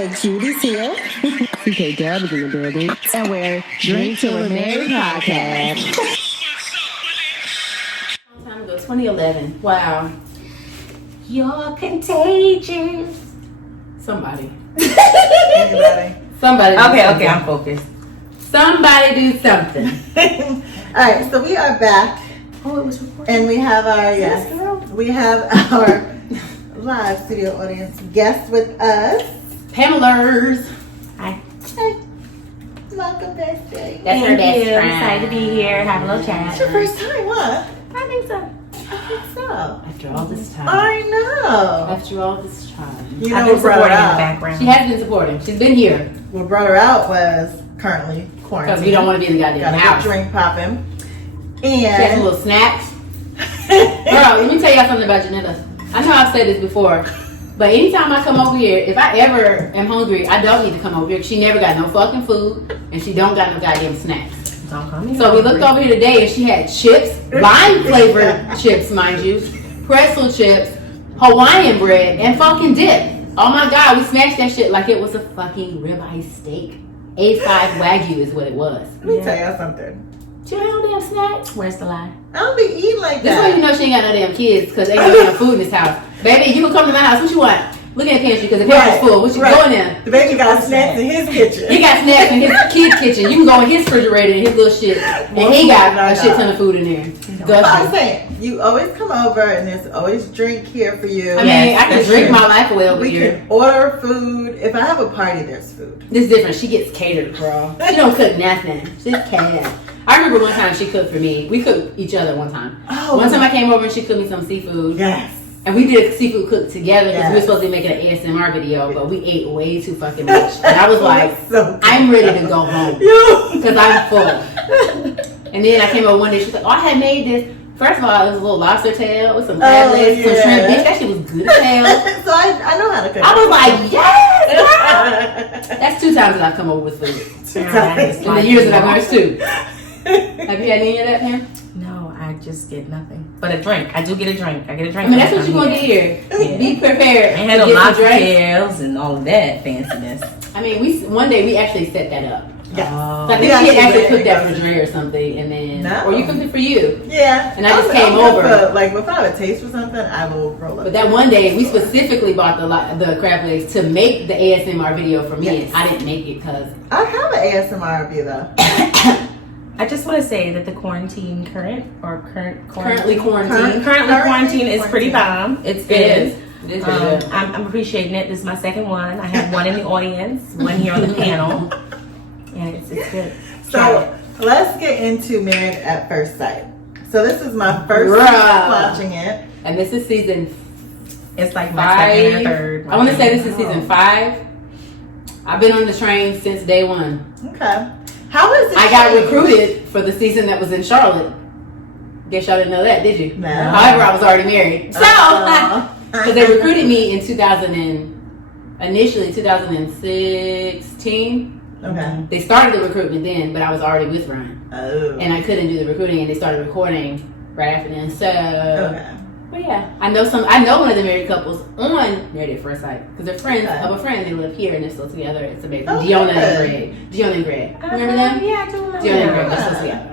HeyCutie's here. CKDub is in the building. And we're Drink Till We're Married podcast. Long time ago, 2011. Wow. You're contagious. Somebody. Anybody? Somebody. Okay, I'm focused. Somebody do something. All right, so we are back. Oh, it was recorded. And we have our live studio audience guest with us. Pamelers. Hi. Hey, welcome, bestie. That's her best friend. Excited to be here. Have a little chat. It's your first time, huh? I think so. I think so. After all this time. I know. After all this time. You I've know been what brought her supporting in the out? background. She has been supporting. She's been here. What brought her out was currently quarantined. Because we don't want to be in the goddamn Got a house. good drink popping. She has a And little snacks. Girl, let me tell y'all something about Janetta. I know I've said this before, but anytime I come over here, if I ever am hungry, I don't need to come over here. She never got no fucking food, and she don't got no goddamn snacks. Don't call me. So we looked over here today, and she had chips, lime flavored chips, mind you, pretzel chips, Hawaiian bread, and fucking dip. Oh my god, we smashed that shit like it was a fucking ribeye steak. A5 Wagyu is what it was. let me tell y'all something. She don't have no damn snacks. Where's the lie? I don't be eating like This way you that. know she ain't got no damn kids because ain't no damn food in this house. Baby, you can come to my house. What you want? Look at the pantry because the pantry's full. What you go in there? The baby got snacks in his kitchen. He got snacks in his kid kitchen. You can go in his refrigerator and his little shit. And he got a shit ton of food in there. I'm Gushing. saying, you always come over and there's always drink here for you. I mean, I can drink my life away over We here. can order food. If I have a party, there's food. This is different. She gets catered, bro. She don't cook nothing. She's cat. I remember one time she cooked for me. We cooked each other one time. Oh. One time I came over and she cooked me some seafood. Yes. And we did a seafood cook together because we were Yes. supposed to be making an ASMR video, but we ate way too fucking much. And I was like, So good. I'm ready to go home You. because I'm full. And then I came over one day, she was like, oh, I had made this. First of all, it was a little lobster tail with some crab legs, some shrimp. Bitch, that shit was good as hell. So I know how to cook. I was like, yes, girl. That's 2 times that I've come over with food. In the years that I've nursed too. Have you had any of that, Pam? No, I just get nothing. But a drink. I do get a drink. I get a drink. I mean, that's what you're going to get here. Yeah. Be prepared. I had no to get the lobster drink. tails and all of that fanciness. I mean, one day we actually set that up. Yes. Oh. So I think Yeah, she had she actually did. cooked that for Dre or something, and then No. or you cooked it for you. Yeah. And I just I'm came good over. for, like, if I have a taste for something, I will roll up. But that one day we specifically bought the crab legs to make the ASMR video for me. Yes. And I didn't make it because I have an ASMR review though. I just want to say that the currently currently quarantined. quarantine is pretty bomb. It's good. It is. It is really good. I'm appreciating it. This is my second one. I have one in the audience, one here on the panel, and it's good. Try So it. let's get into Married at First Sight. So this is my first Bruh. time watching it. And this is season It's like my second 5. or third. I want to say this is season 5. I've been on the train since day 1. Okay. How is it? I got changed? recruited for the season that was in Charlotte. Guess y'all didn't know that, did you? No. However, I was already married. So, Uh-oh. because they recruited me in initially 2016. Okay. They started the recruitment then, but I was already with Ryan. Oh. And I couldn't do the recruiting, and they started recording right after then. So, Okay. but yeah, I know one of the married couples on Married at First Sight because they're friends of a friend. They live here and they're still together. It's amazing. Oh, Giona good. and Greg. Giona and Greg. Remember them? Yeah, I do remember. Giona and Greg. them. They're still together.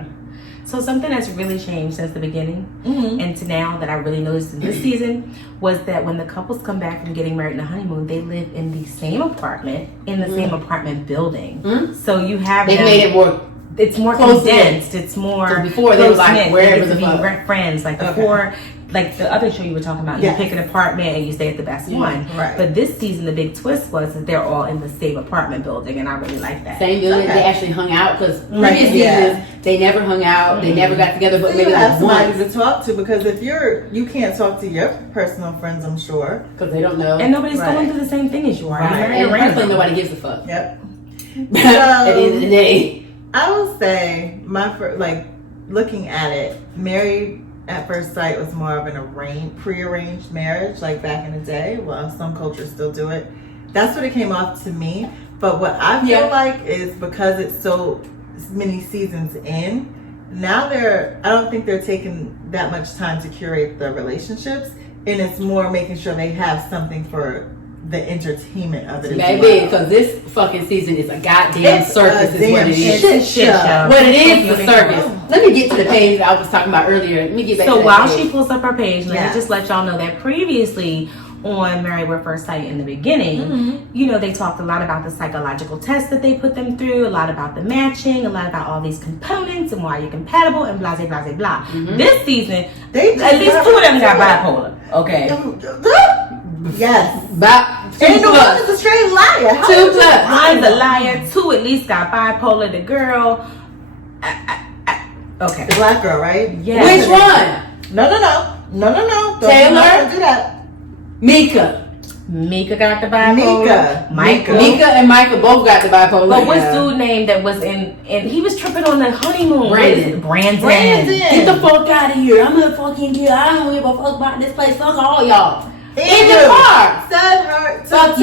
So something that's really changed since the beginning Mm-hmm. and to now that I really noticed in this season was that when the couples come back from getting married in the honeymoon, they live in the same apartment, in the same apartment building. Mhm. So you have They them- made it more. it's more close condensed. It's more So before they were like close-knit. wherever They get the to fuck. be friends. Like Okay. before, like the other show you were talking about, Yes. you pick an apartment and you stay at the best one. Right. But this season, the big twist was that they're all in the same apartment building, and I really like that. Same building. Okay. They actually hung out because Right, previous yeah. seasons they never hung out. They never got together, but So maybe you have like somebody once to talk to because if you can't talk to your personal friends, I'm sure. because they don't know. And nobody's Right. going through the same thing as you are. Right. You're And married honestly, random. nobody gives a fuck. Yep. At the end of the day. I will say looking at it, Married at First Sight was more of an pre-arranged marriage, like back in the day. Well, some cultures still do it. That's what it came off to me. But what I feel like is because it's so many seasons in, now I don't think they're taking that much time to curate the relationships, and it's more making sure they have something for the entertainment of it. Baby, because this fucking season is a goddamn circus. Is what it is. It's a shit show. What it is a circus. Let me get to the page I was talking about earlier. Let me get back to So that while page. she pulls up her page, let me just let y'all know that previously on Married at First Sight in the beginning, you know, they talked a lot about the psychological tests that they put them through, a lot about the matching, a lot about all these components and why you're compatible and blah, blah, blah, blah. This season, at least 2 of them got bipolar. Okay. Yes. And the one is a straight liar. How 2 plus. One's a liar. 2 at least got bipolar. The girl. Okay. The black girl, right? Yeah. Which one? No. Don't Taylor? do that. Mika got the bipolar. Mika and Michael both got the bipolar. But what's dude name that was in he was tripping on the honeymoon? Brandon. Get the fuck out of here. I'm gonna fucking kill. I don't give a fuck about this place. Fuck all y'all. In the car. Said her. Fuck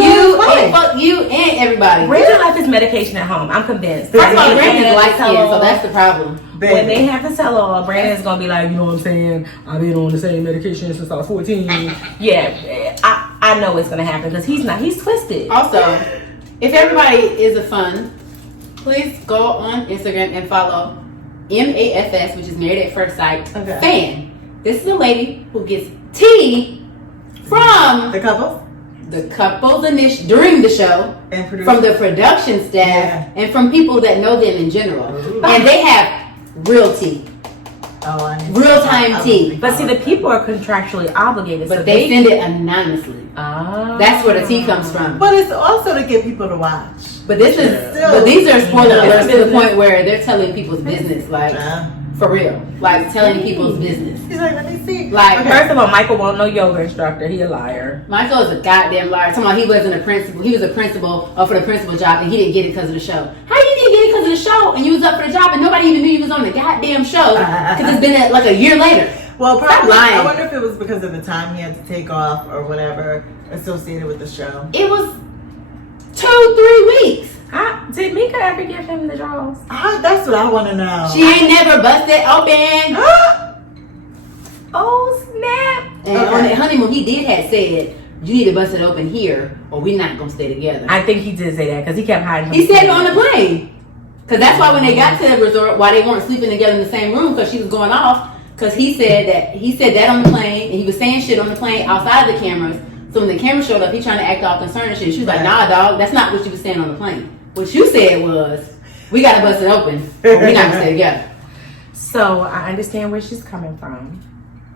you and everybody. Brandon left his medication at home. I'm convinced. First of all, Brandon's light skinned, so that's the problem. When they have to tell all, Brandon's gonna be like, you know what I'm saying? I've been on the same medication since I was 14. Yeah, I know it's gonna happen because he's twisted. Also, if everybody is a fun, please go on Instagram and follow MAFS, which is Married at First Sight fan. This is a lady who gets tea from the couples during the show, and from the production staff, and from people that know them in general. And they have real tea. Real time tea. But see, the people are contractually obligated, but so they send it anonymously. That's where the tea comes from. But it's also to get people to watch. But this is, but these are spoiler alerts to the point where they're telling people's business, like for real, like telling people's business. He's like, let me see. Like, first of all, Michael won't no yoga instructor. He a liar. Michael is a goddamn liar. Talking about he wasn't a principal. He was a principal for the principal job, and he didn't get it because of the show. How you didn't get it because of the show, and you was up for the job, and nobody even knew you was on the goddamn show because it's been like a year later. Well, Stop probably. lying. I wonder if it was because of the time he had to take off or whatever associated with the show. It was 2-3 weeks. Did Mika ever give him the draws? That's what I want to know. She ain't never busted open. Oh snap! And on the honeymoon, he did have said, "You need to bust it open here, or we're not gonna stay together." I think he did say that because he kept hiding. He said it on the plane. Because that's why when they got to the resort, why they weren't sleeping together in the same room, because she was going off. Because he said that on the plane, and he was saying shit on the plane outside of the cameras. So when the camera showed up, he trying to act all concerned and shit. She was like, "Nah, dog, that's not what you was saying on the plane. What you said was, we gotta bust it open, or we're not gonna stay together." So I understand where she's coming from.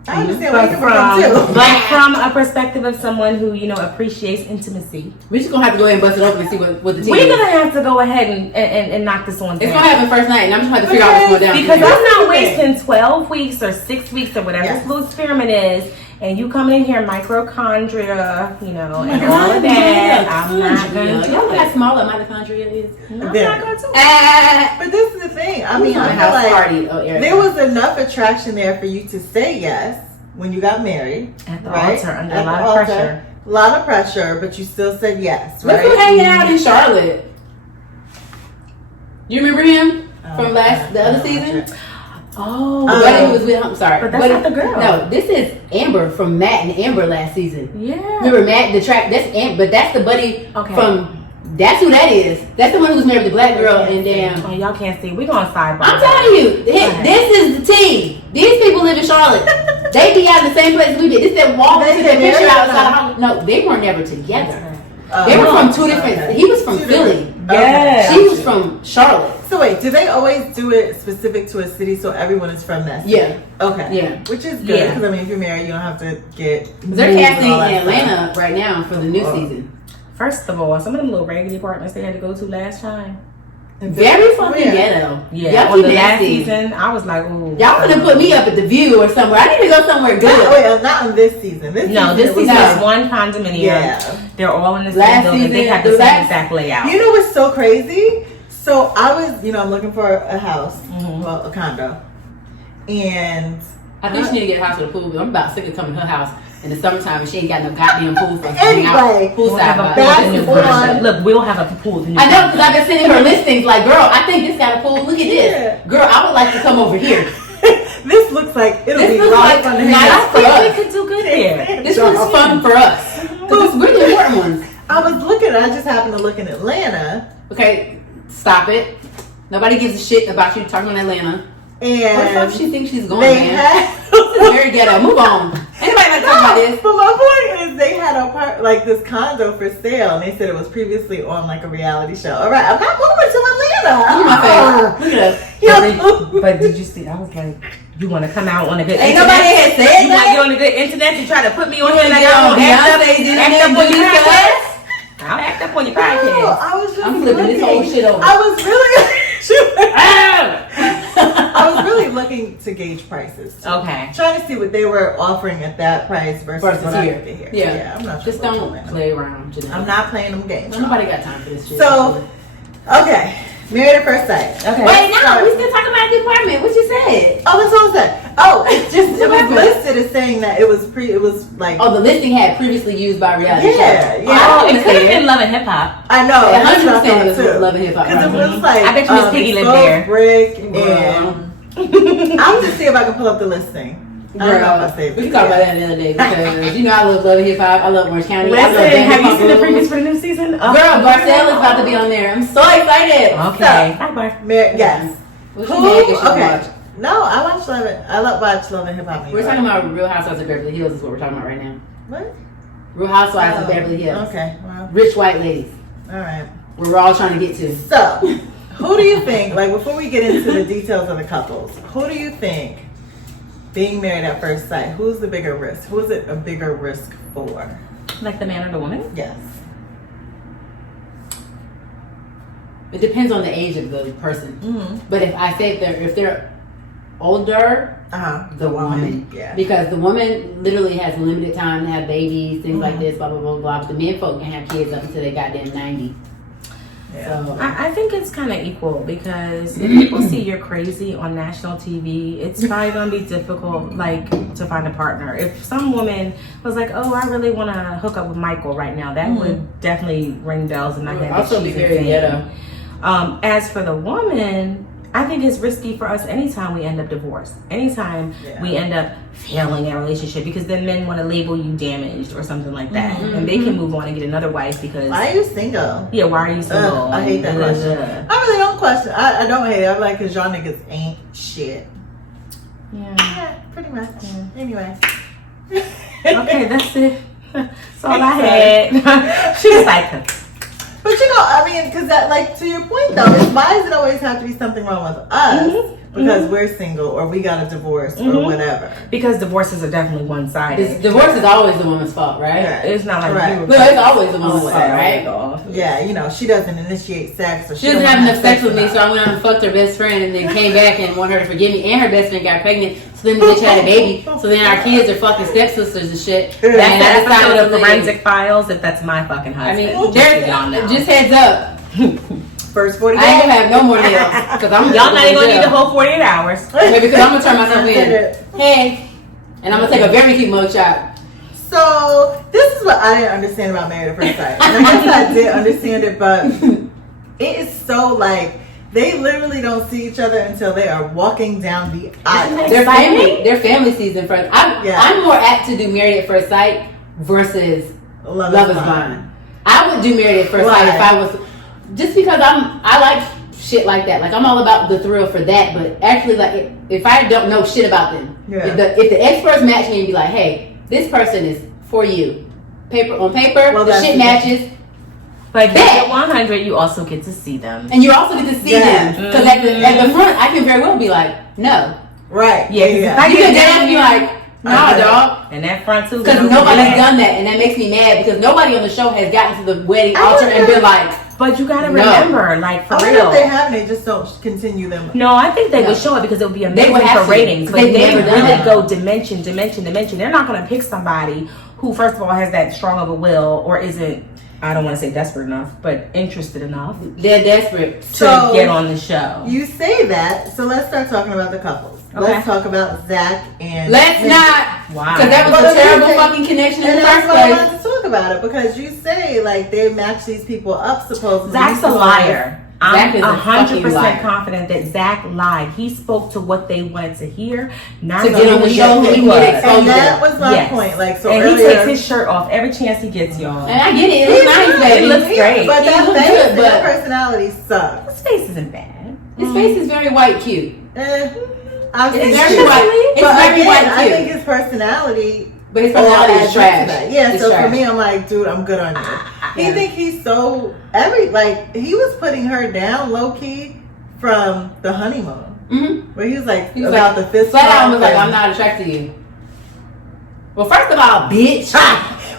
I understand where you're coming from too. But from a perspective of someone who, you know, appreciates intimacy. We're just gonna have to go ahead and bust it open and see what the tea We're is. gonna have to go ahead and knock this on down. It's gonna happen first night, and I'm just gonna have to figure out what's going down. Because I'm not wasting 12 weeks or 6 weeks or whatever this little experiment is, and you coming in here mitochondria, you know, and all of that. I'm not going to do Y'all know how it. small a mitochondria is? I'm not going to. But this is the thing. I mean, I feel like there was enough attraction there for you to say yes when you got married. At the right? altar, under At a lot the of altar. pressure. A lot of pressure, but you still said yes, Look right? who hanging out in Charlotte. You remember him from the other season? Oh, The buddy who was with him. I'm sorry, but that's not the girl. No, this is Amber from Matt and Amber last season. Yeah. Remember Matt, the track? That's but that's the buddy Okay. from. That's who that is. That's the one who was married to the black girl and damn. Oh, y'all can't see. We're going to sidebar. I'm telling you, this is the tea. These people live in Charlotte. They be out in the same place we did. This that walk to that picture outside. No, they were never together. They were from two different. He was from Philly. Yeah. She was from Charlotte. So wait, do they always do it specific to a city so everyone is from that city? Yeah. Okay. Yeah. Which is good because I mean, if you're married, you don't have to get. They're moved casting and all in that Atlanta right now for the new season. First of all, some of them little raggedy apartments they had to go to last time. Very fucking ghetto. Yeah, Y'all on the keep last nasty. season, I was like, ooh. Y'all gonna put me up at the View or somewhere. I need to go somewhere good. Wait, not on this season. This season is one condominium. Yeah. They're all in the same Last building. season, They have the same exact layout. You know what's so crazy? So I was, I'm looking for a house, well, a condo, and I think she need to get a house with a pool. I'm about sick of coming to her house in the summertime and she ain't got no goddamn pool for us to hang out. Anyway, Poolside We'll have a vibes. pool in the new version. Look, we'll have a pool. In the new I know because I've been sending her listings like, girl, I think this got a pool. Look at this. Yeah. Girl, I would like to come over here. this looks like it'll This be looks right like on the nice house. for us. We could do good here. This looks fun for us. Because we're the important ones. I was looking. I just happened to look in Atlanta. Okay, stop it. Nobody gives a shit about you talking in Atlanta. And where the fuck she thinks she's going, they man? had This is very ghetto. Move on. Anybody like to talk about this? But my point is, they had this condo for sale, and they said it was previously on like a reality show. All right, I'm not moving to Atlanta. Look at my face. Look at us. But did you see? I was like, you want to come out on a good Ain't internet? nobody had said You that. want to get on the good internet? You try to put me on here like Get I'm on gonna act Beyonce's up internet, on do your this, podcast. I'll act up on your No, podcast. I was just I'm flipping this whole shit over. I was really. Ah! I was really looking to gauge prices. Okay. Trying to see what they were offering at that price versus what I could get here. Yeah, I'm not sure. just don't play around. Janelle. I'm not playing them games. Nobody got time for this shit. So, okay, Married at First Sight. Okay. wait, no, we still talking about the apartment. What you said? Oh, that's all I said. Oh, it was listed as saying that it was like. Oh, the listing had previously used by reality Yeah, show. yeah. Oh, it could have been Love and Hip Hop. I know. Yeah, that's what I 100% thought it was too. Love and Hip Hop. Because it Right. was like I bet you Miss Piggy lived exposed there. brick and I'll just see if I can pull up the listing. I don't know if I saved we it. can talk about that another day because you know I love Hip Hop. I love Orange County. I love Listen, have you seen the Rules. previews for the new season? Oh. Girl, Barcel is about to be on there. I'm so excited. Okay. Bye, bye. Yes. What you mad 'cause she Okay. watched? No, I watch Love It. I watch Love and Hip Hop. We're talking about Real Housewives of Beverly Hills is what we're talking about right now. What? Real Housewives Oh, of Beverly Hills. Okay. Well, Rich white ladies. all right. Where we're all trying to get to. So, who do you think? Like, before we get into the details of the couples, who do you think being married at first sight? Who's the bigger risk? Who is it a bigger risk for? Like the man or the woman? Yes. It depends on the age of the person. Mm-hmm. But if I say if they're older, the woman. Yeah. Because the woman literally has limited time to have babies, things like this, blah, blah, blah, blah. But the men folk can have kids up until they goddamn 90. Yeah. So, I think it's kind of equal because if people see you're crazy on national TV, it's probably going to be difficult, like, to find a partner. If some woman was like, oh, I really want to hook up with Michael right now, that would definitely ring bells in my head. also that be she's very insane. ghetto. As for the woman, I think it's risky for us anytime we end up divorced, anytime we end up failing a relationship, because then men want to label you damaged or something like that, and they can move on and get another wife because. Why are you single? Yeah, why are you single? I hate that question. I really don't question. I don't hate it. I'm like, because y'all niggas ain't shit. Yeah, pretty much. Anyway. Okay, that's it. That's all I had. She was like, But you know, I mean, because that, like, to your point though, is why does it always have to be something wrong with us because we're single or we got a divorce or whatever? because divorces are definitely one-sided. Divorce is always the woman's fault, right? Yeah. It's not like Right. you were No, it's always the woman's fault, right? Yeah, you know, she doesn't initiate sex or She doesn't have enough sex with me, so I went out and fucked her best friend and then came back and wanted her to forgive me. And her best friend got pregnant, so then the bitch had a baby. So then our kids are fucking stepsisters and shit. That's And I that decided episode to of leave. Forensic Files. If that's my fucking I husband, mean, just so y'all know. just heads up. First 40 I ain't gonna have no more nails because I'm Y'all not even gonna need the whole 48 hours. Maybe because I'm gonna turn myself I in. did Hey, and I'm gonna take a very cute mugshot. So this is what I didn't understand about Married at First Sight. And I guess I did understand it, but it is so like they literally don't see each other until they are walking down the aisle. Their family sees in front. I'm more apt to do Married at First Sight versus Love is Blind. I would do Married at First Sight if I was, just because I like shit like that. Like I'm all about the thrill for that. But actually, like if I don't know shit about them, if the experts match me and be like, hey, this person is for you. On paper, the shit matches. But at 100, you also get to see them, and you also get to see them because at the front, I can very well be like, no, right? Yeah, you can down and be like, nah, dog. And that front too, because nobody's done that, and that makes me mad because nobody on the show has gotten to the wedding altar and been like. But you gotta remember, like for I real. If they have, they just don't continue them. No, I think they would show it because it would be amazing for ratings. But they really go dimension. They're not gonna pick somebody who, first of all, has that strong of a will or isn't. I don't want to say desperate enough, but interested enough. They're desperate to get on the show. You say that, so let's start talking about the couples. Okay. Let's talk about Zach and. Let's not. Wow. Because that was a terrible fucking connection in the first place. I wanted to talk about it because you say like they match these people up supposedly. Zach's a liar. I'm Zach is a fucking 100% liar. confident that Zach lied. He spoke to what they wanted to hear, not To get on the who show, he he was. get exposed. And that was my Yes. point. Like, so And earlier, he takes his shirt off every chance he gets, y'all. And I get it. It looks nice, baby. It looks great. But He that looks face good, and but- that personality sucks. His face isn't bad. His face is very white cute. I've It's seen very shit. white. It's But very again, white I cute. think his personality. But his personality is adds up trash. to that. Yeah, It's so trash. for me, I'm like, dude, I'm good on you. He Yeah. think he's so he was putting her down low key from the honeymoon, Mm-hmm. where he was like He was about like, the fist. flat out bump was like, and- I'm not attracted to you. Well, first of all, bitch.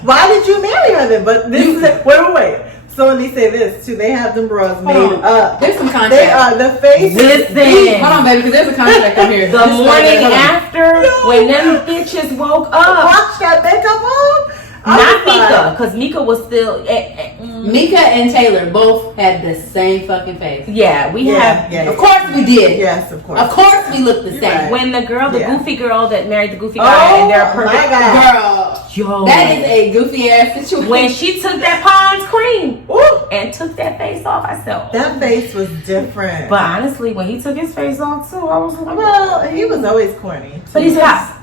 Why did you marry her then? But this is wait. So let me say this too. They have them bros made on. up. There's some They contract. are the face. Listen. Hold on, baby, because there's a contract up here. The This is morning hold on. after, when them bitches woke up, Watch that makeup on. not Mika, because Mika was still. Mika and Taylor both had the same fucking face. Yeah, we Yeah, have. yeah. Of course we did. Yes, of course. Of course we looked the You're same. right. When the girl, the Yeah. goofy girl that married the goofy guy, Oh and they're my perfect. God. Girl, Yo, that is a goofy ass situation. when she took that Pond's cream Ooh, and took that face off, I said, oh. that face was different. But honestly, when he took his face off too, I was like, well, he was always corny. but he's got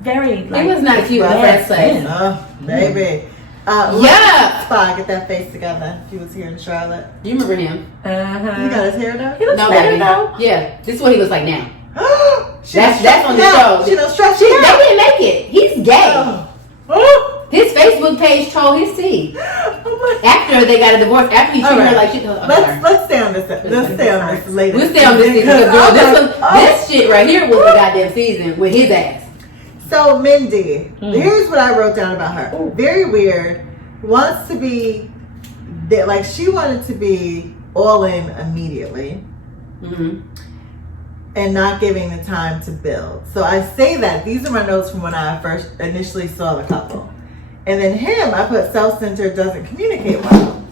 very like. He was not cute in the red first place. skin. Baby. Yeah. Spot, get that face together. If he was here in Charlotte. Do you remember him? Uh-huh. You got his hair done? He looks No, better baby. though. Yeah, this is what he looks like now. She That's done on the stretched show. out. She done stretched They it out. didn't make it. He's gay. Oh. His Facebook page told his tea. Oh my. After they got a divorce, after he All treated right. her like shit. Okay, Let's stay on this. Let's stay on this later. we'll stay on this thing because girl, this shit right here was the goddamn season with his ass. So Mindy, here's what I wrote down about her. Very weird. Wants to be like she wanted to be all in immediately Mm-hmm. and not giving the time to build. So I say that these are my notes from when I first initially saw the couple. And then him, I put self-centered, doesn't communicate well.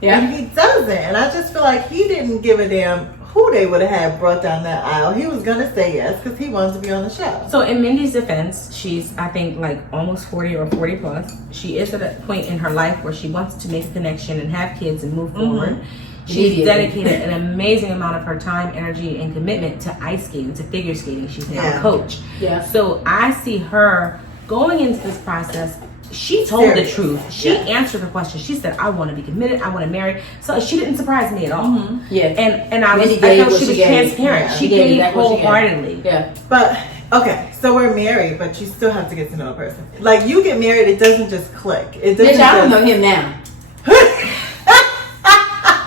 Yeah. And he doesn't. And I just feel like he didn't give a damn who they would have had brought down that aisle. He was gonna say yes because he wanted to be on the show. So in Mindy's defense, she's I think like almost 40 or 40 plus. She is at a point in her life where she wants to make a connection and have kids and move forward. She's Immediately. dedicated an amazing amount of her time, energy, and commitment to ice skating, to figure skating. She's now Yeah. a coach. Yeah. So I see her going into this process. She told the Serious. truth. She Yeah. answered her question. She said, "I want to be committed. I want to marry." So she didn't surprise me at all. Yeah. And I Mindy I gave felt what she she was gave. transparent. Yeah. She She gave gave exactly what she gave. wholeheartedly. Yeah. But okay, so we're married, but you still have to get to know a person. Like you get married, it doesn't just click. It doesn't Bitch, I don't just. know him now.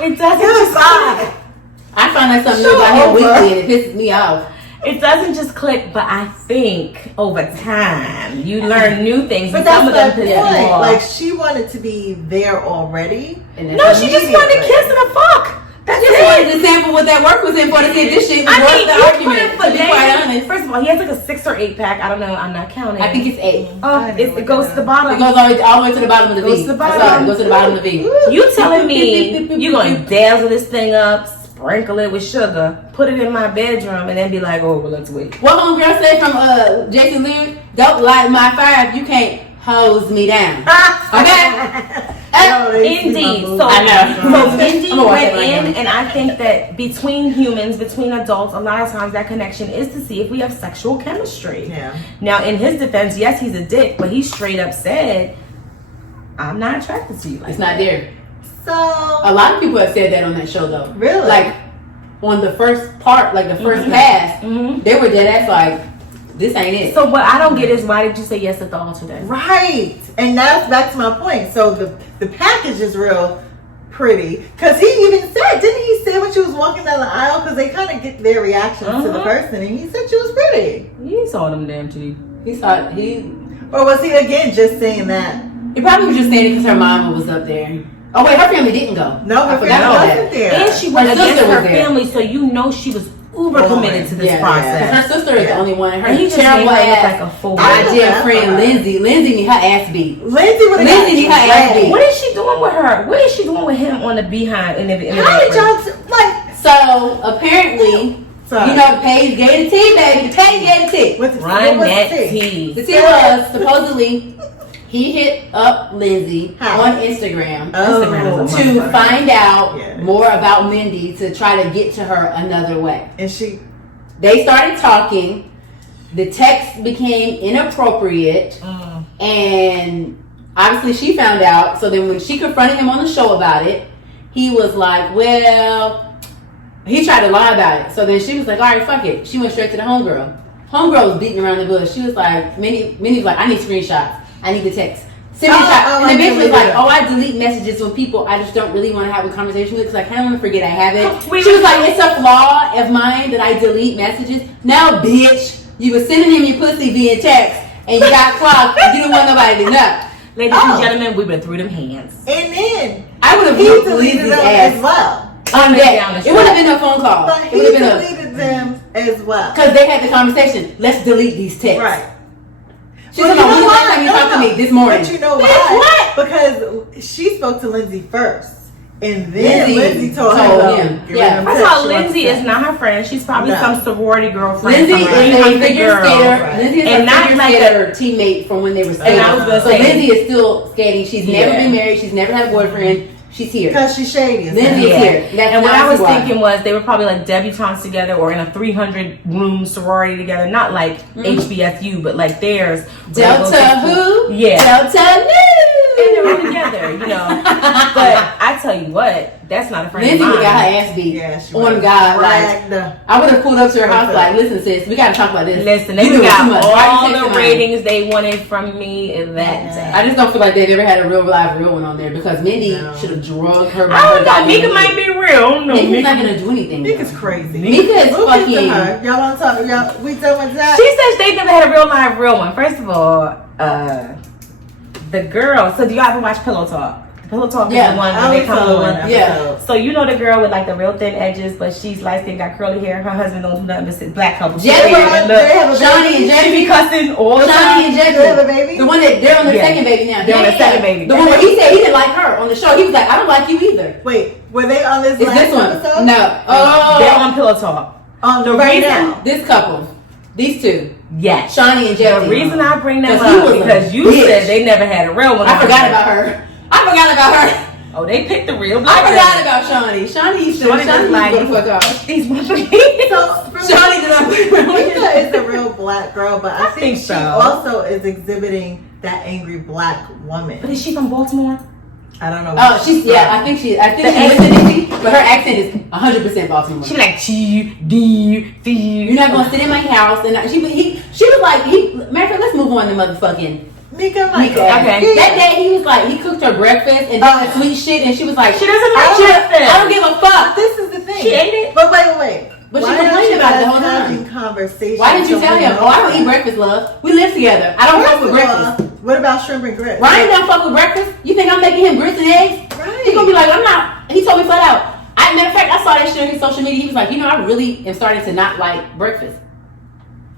It doesn't You're just fine. I find out something new Show about him over. weekly and it pisses me off. It doesn't just click, but I think over time you learn new things. But and some that's of my them point. piss you off. Like she wanted to be there already. And that's no, she just wanted to immediately. kiss and a fuck. That's just it. wanted to sample what that work was in for to see if this shit was I worth mean, the you put argument. it To for be quite days. honest, First of all, he has like a 6 or 8 pack. I don't know. I'm not counting. I think it's 8. Oh, it goes to the bottom. It goes all the way to the bottom of the Goes V. to the That's bottom. all. It goes to the bottom of the V. You telling me you gonna dazzle this thing up, sprinkle it with sugar, put it in my bedroom, and then be like, oh, well, let's wait. What homegirl said from Jason Lear? Don't light my fire if you can't hose me down. Okay? No, they see my Indeed. boobs. So, I know. so Indy I'm gonna watch went it right in, now. and I think that between humans, between adults, a lot of times that connection is to see if we have sexual chemistry. Yeah. Now, in his defense, yes, he's a dick, but he straight up said, "I'm not attracted to you." Like It's not there. So A lot of people have said that on that show, though. Really? Like, on the first part, like the first pass, they were dead ass like, this ain't it. So what I don't get is why did you say yes at the altar then? right, and that's back to my point. So the package is real pretty because he even said, didn't he say when she was walking down the aisle? Because they kind of get their reactions to the person, and he said she was pretty. You saw them damn titties. he thought he Or was he again just saying that? probably was just saying it because her mama was up there. Oh wait, her family didn't go. No, I her forgot family about wasn't that. there. And she went Her against sister her was there. family, so you know she was uber Oh, committed to this yeah, process. Because her sister is the Yeah. only one. Her And he just terrible made her look ass like a fool. I goddamn know friend that. Lindsay. Lindsay need her ass beat. Lindsay would Lindsay need her ass beat. What is she doing with her? What is she doing with him on the behind? In the How did y'all like? So apparently, Sorry. you know, Paige gave the tea, baby. The Paige gave the tea. What the, Run what was that the tea? tea. The tea was supposedly He hit up Lindsay on Instagram Oh. to find out Yeah. more about Mindy to try to get to her another way. And she, They started talking. The text became inappropriate, and obviously she found out. So then when she confronted him on the show about it, he was like, well, he tried to lie about it. So then she was like, all right, fuck it. She went straight to the homegirl. Homegirl was beating around the bush. She was like, Minnie was like, I need screenshots. I need the text. Send me a shot. And the bitch was like, oh, I delete messages when people I just don't really want to have a conversation with because I kind of want to forget I have it. She was like, it's a flaw of mine that I delete messages. Now, bitch, you were sending him your pussy via text and you got clocked and you didn't want nobody to know. Ladies and gentlemen, we went through them hands. and then I would have he deleted deleted his them ass as well. on Down that. the It would have been a phone call. But It he would have been a deleted them as well. because they had the conversation. Let's delete these texts. Right. She's like, when the last time you talked to me this morning? But you know Bitch, why? what? Because she spoke to Lindsay first. And then Lindsay Lindsay told told him. him. Yeah. First of all, Lindsay is not her friend. She's probably No. some sorority girlfriend. Lindsay some is a 300 figure girl. skater. Right. Lindsay is And a not figure like skater teammate from when they were skating. And I was gonna so say- Lindsay is still skating. She's never Yeah. been married. She's never had a boyfriend. She's here. Because she's shady. Lindsay is here. That's And what not I was why. thinking was they were probably like debutantes together or in a 300 room sorority together. Not like HBSU, but like theirs. where they go Delta to- who? Yeah. Delta And they're New. all together, you know. But I tell you what, that's not a friend Lindsay of would mine. got her ass beat. Yeah, she On was. God, like Dragged. I would have pulled up to her house like, listen, sis, we gotta talk about this. Listen, they You doing too got much. Why all you the texting mine? ratings they wanted from me in that day. I just don't feel like they've ever had a real live real one on there because Mindy should have drugged her. I don't know. Mika might be real. No, Mika's Mika. not gonna do anything. Mika's crazy. Mika is We'll get to fucking. her. Y'all want to talk? Y'all, we done with that? She says they never had a real live real one. First of all, the girl. So do y'all ever watch Pillow Talk? Pillow Talk is the one I where they always come follow one on. Yeah. So you know the girl with like the real thin edges, but she's light skin, got curly hair. Her husband don't do nothing but sit black couple. Jeffrey, She and look, they have a Shawnee baby. and she be Jeffrey. cussing all the time. Shawnee and They have a Jeffrey. baby? The one that they're on their Yeah. second baby now. They're on their second baby. The one where he said he didn't like her on the show. He was like, I don't like you either. Wait, were they on this Is last this one? episode? No. They're Oh, on Pillow Talk. On the right reason, now. This couple. These two. Yes. Shawnee and Jeffrey. The reason I bring them 'Cause he up was a because you bitch. said they never had a real one. I forgot about her. I forgot about her. Oh, they picked the real black I forgot girl. about Shawnee. Shawnee Shawnee just like go the fuck off. these motherfuckers. So, for Shawnee did not Mika is a real black girl, but I think think so. she also is exhibiting that angry black woman. But is she from Baltimore? I don't know. Oh, she's I think she lives in DC, but her accent is 100% Baltimore. She like T-D-D. You're not gonna sit in my house, and she was like, matter of fact, let's move on to motherfucking Mika, like, Mika. Okay. That day he was like, he cooked her breakfast and did the sweet shit, and she was like, She doesn't like breakfast. I don't give a fuck. This is the thing. She ate it? But wait. But she Why complained aren't you about it the guys whole time. having conversations? Why didn't you tell him? Oh, I don't eat breakfast, love. We live together. I don't fuck with breakfast. What about shrimp and grits? Ryan don't fuck with breakfast. You think I'm making him grits and eggs? Right. He gonna be like, I'm not. He told me flat out. Matter of fact, I saw that shit on his social media. He was like, I really am starting to not like breakfast.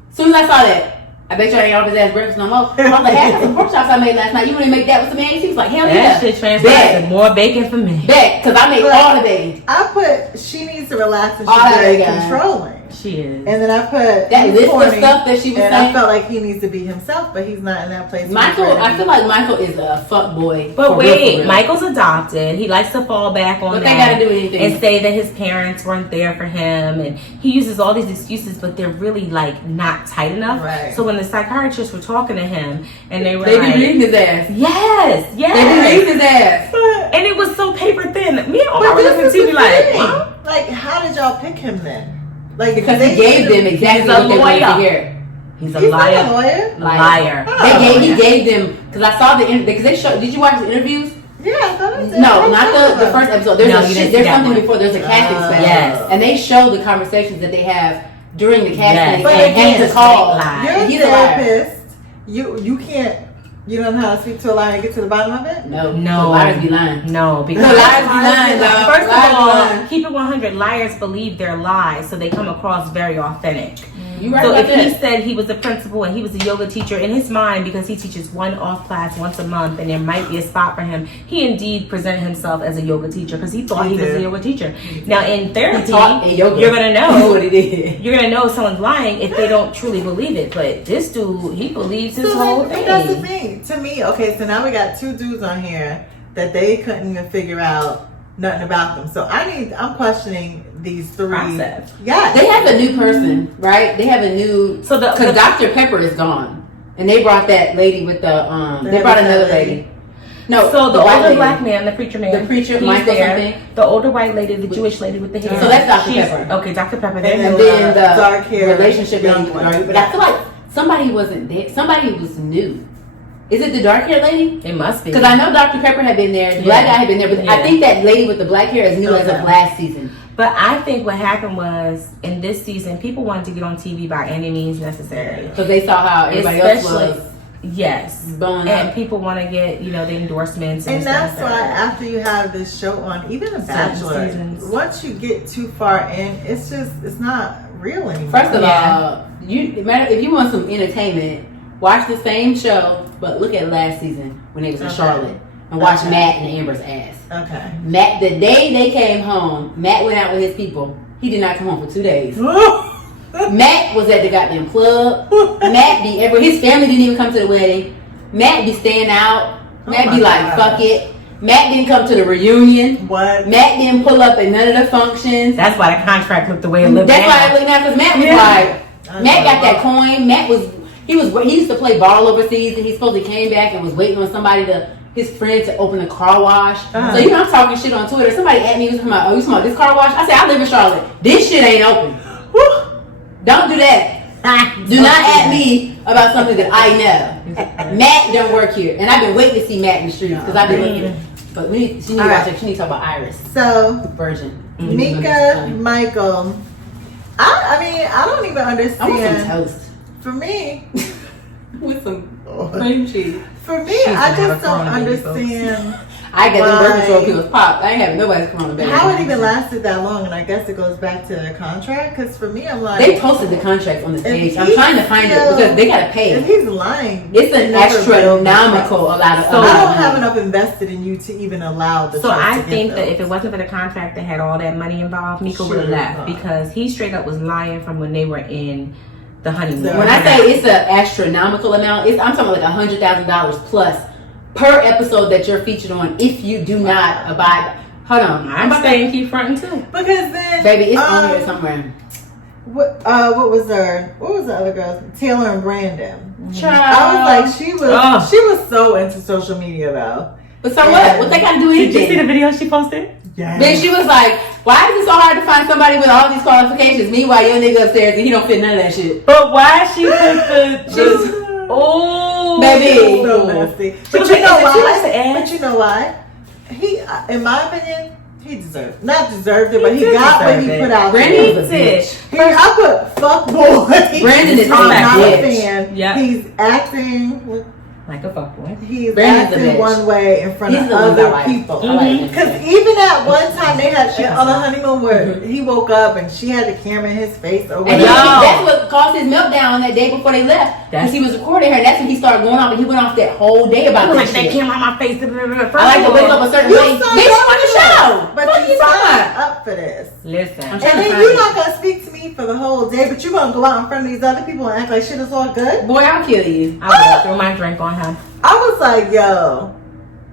As soon as I saw that, I bet you I ain't all his ass breakfast no more. I was like, hey, I got some pork chops I made last night. You want to make that with some eggs? He was like, hell That yeah. shit translates to more bacon for me. Bet, because I made Look, all the bacon. I put, she needs to relax and All she's that very guy. controlling. She is. And then I put That he's list of corny, stuff that she was and I saying. felt like he needs to be himself, but he's not in that place. I feel like Michael is a fuck boy. But for real, for wait, real. Michael's adopted. He likes to fall back on What that they gotta do with anything? and say that his parents weren't there for him, and he uses all these excuses, but they're really like not tight enough. Right. So when the psychiatrists were talking to him, and they were They like, be reading his ass. yes, They be reading his ass. and it was so paper thin. Me and Omar But were this looking is to the TV like, thing. huh? Like, how did y'all pick him then? Like, Because they he gave them exactly He's a what they wanted to lawyer. hear. He's a He's not a liar. lawyer. Liar. Oh. He gave them, because I saw because they showed, did you watch the interviews? Yeah, I thought it did. No, not the first episode. There's No, you didn't see there's that something one. before, there's a casting special. Yes. And they show the conversations that they have during the casting. Yes. But And again, to call. lie. You're a He's a liar. therapist. You can't. You don't know how to speak to a liar and get to the bottom of it. No, No. liars be lying. No, because No, liars be lying, dog. first of Liars be all, lying. keep it 100. Liars believe their lies, so they come across very authentic. You right So about if that. he said he was a principal and he was a yoga teacher in his mind, because he teaches one off class once a month and there might be a spot for him, he indeed presented himself as a yoga teacher because he thought he was a yoga teacher. Now in therapy, you're gonna know what he did. You're gonna know if someone's lying if they don't truly believe it. But this dude, he believes his whole thing. That's the thing. To me, okay, so now we got 2 dudes on here that they couldn't even figure out nothing about them. So I'm questioning these 3. Process. Yeah. They have a new person, right? They have a new, because Dr. Pepper is gone. And they brought that lady with the, they brought another lady. No, so the white older lady. black man, the preacher man, The preacher, he's Michael there. something. The older white lady, the Jewish lady with the hair. So that's Dr. Pepper. Okay, Dr. Pepper. And There. then the dark hair relationship young lady. one. But I feel like somebody wasn't there. Somebody was new. Is it the dark hair lady? It must be. Because I know Dr. Pepper had been there. The black guy had been there. But I think that lady with the black hair is new as of last season. But I think what happened was, in this season, people wanted to get on TV by any means necessary. Because they saw how everybody else was. Yes. Blowing and up. people want to get, the endorsements. And that's why after you have this show on, even The Bachelor, once you get too far in, it's not real anymore. First of all, if you want some entertainment, watch the same show, but look at last season when they was in Charlotte. And watch Matt and Amber's ass. Okay. Matt, the day they came home, Matt went out with his people. He did not come home for 2 days. Matt was at the goddamn club. Matt be his family didn't even come to the wedding. Matt be staying out. Matt be like, fuck it. Matt didn't come to the reunion. What? Matt didn't pull up at none of the functions. That's why the contract looked the way it looked. That's why it looked now, because Matt was like, Matt got that coin. He used to play ball overseas, and he supposedly came back and was waiting on his friend to open a car wash. So I'm talking shit on Twitter. Somebody at me was talking about, you talking about this car wash? I said, I live in Charlotte. This shit ain't open. Don't do that. Do not at me about something that I know. Matt don't work here, and I've been waiting to see Matt in the streets because I've been looking. But she need to watch it. She need to talk about Iris. So Virgin. Mika, Michael. I don't even understand. I want some toast. For me, with some cream cheese. For me, I just don't understand. I got them birth control pills popped. I ain't having nobody's corona baby. How it even lasted that long? And I guess it goes back to the contract. Because for me, I'm like, they posted the contract on the page. I'm trying to find it because they gotta pay. If he's lying, it's an astronomical amount of. So I don't have enough invested in you to even allow the. So I think that if it wasn't for the contract that had all that money involved, Mika would have left because he straight up was lying from when they were in the honeymoon. When I say it's an astronomical amount, I'm talking like $100,000 plus per episode that you're featured on if you do not abide. Hold on, I'm saying keep fronting too. Because then, baby, it's on here somewhere. What was the other girls? Taylor and Brandon. Child. I was like, she was so into social media though. But so what? What they got to do anything? Did you see the video she posted? Yeah. Then she was like, why is it so hard to find somebody with all these qualifications? Meanwhile, your nigga upstairs and he don't fit none of that shit. But why she put the oh baby, so nasty. But you know why? But you know why? He, in my opinion, he deserved it, but he got what he put out. Brandon was a bitch. I put fuck boy. Brandon is not a a bitch. fan. Yeah. He's acting like a fuckboy. He's Brandon's acting one way in front of other people. Because even at one time they had on the honeymoon where he woke up and she had the camera in his face. Or and that's what caused his meltdown that day before they left. Because he was recording her, and that's when he started going off. And he went off that whole day about that shit. That camera on my face. I like to wake up a certain way. Bitch, you on the show. But you signed up for this. Listen. And then you're not going to speak to me for the whole day, but you're going to go out in front of these other people and act like shit is all good? Boy, I'll kill you. I would have threw my drink on him. I was like, yo,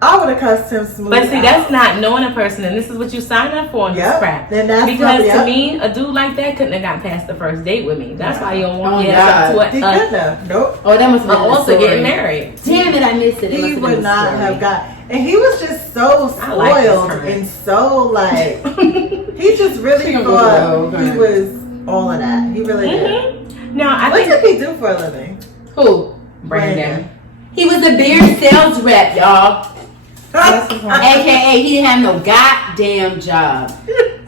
I would have cussed him smooth. But see, that's not knowing a person, and this is what you signed up for in this crap. Then that's because to me, a dude like that couldn't have got past the first date with me. That's why you don't want to get up to He couldn't have. Nope. Oh, that must have been also getting married. Damn it, I missed it. He would not have got. And he was just so spoiled and so like he just really thought he was all of that. He really did. Now, what did he do for a living? Who? Brandon. He was a beer sales rep, y'all. AKA, he didn't have no goddamn job.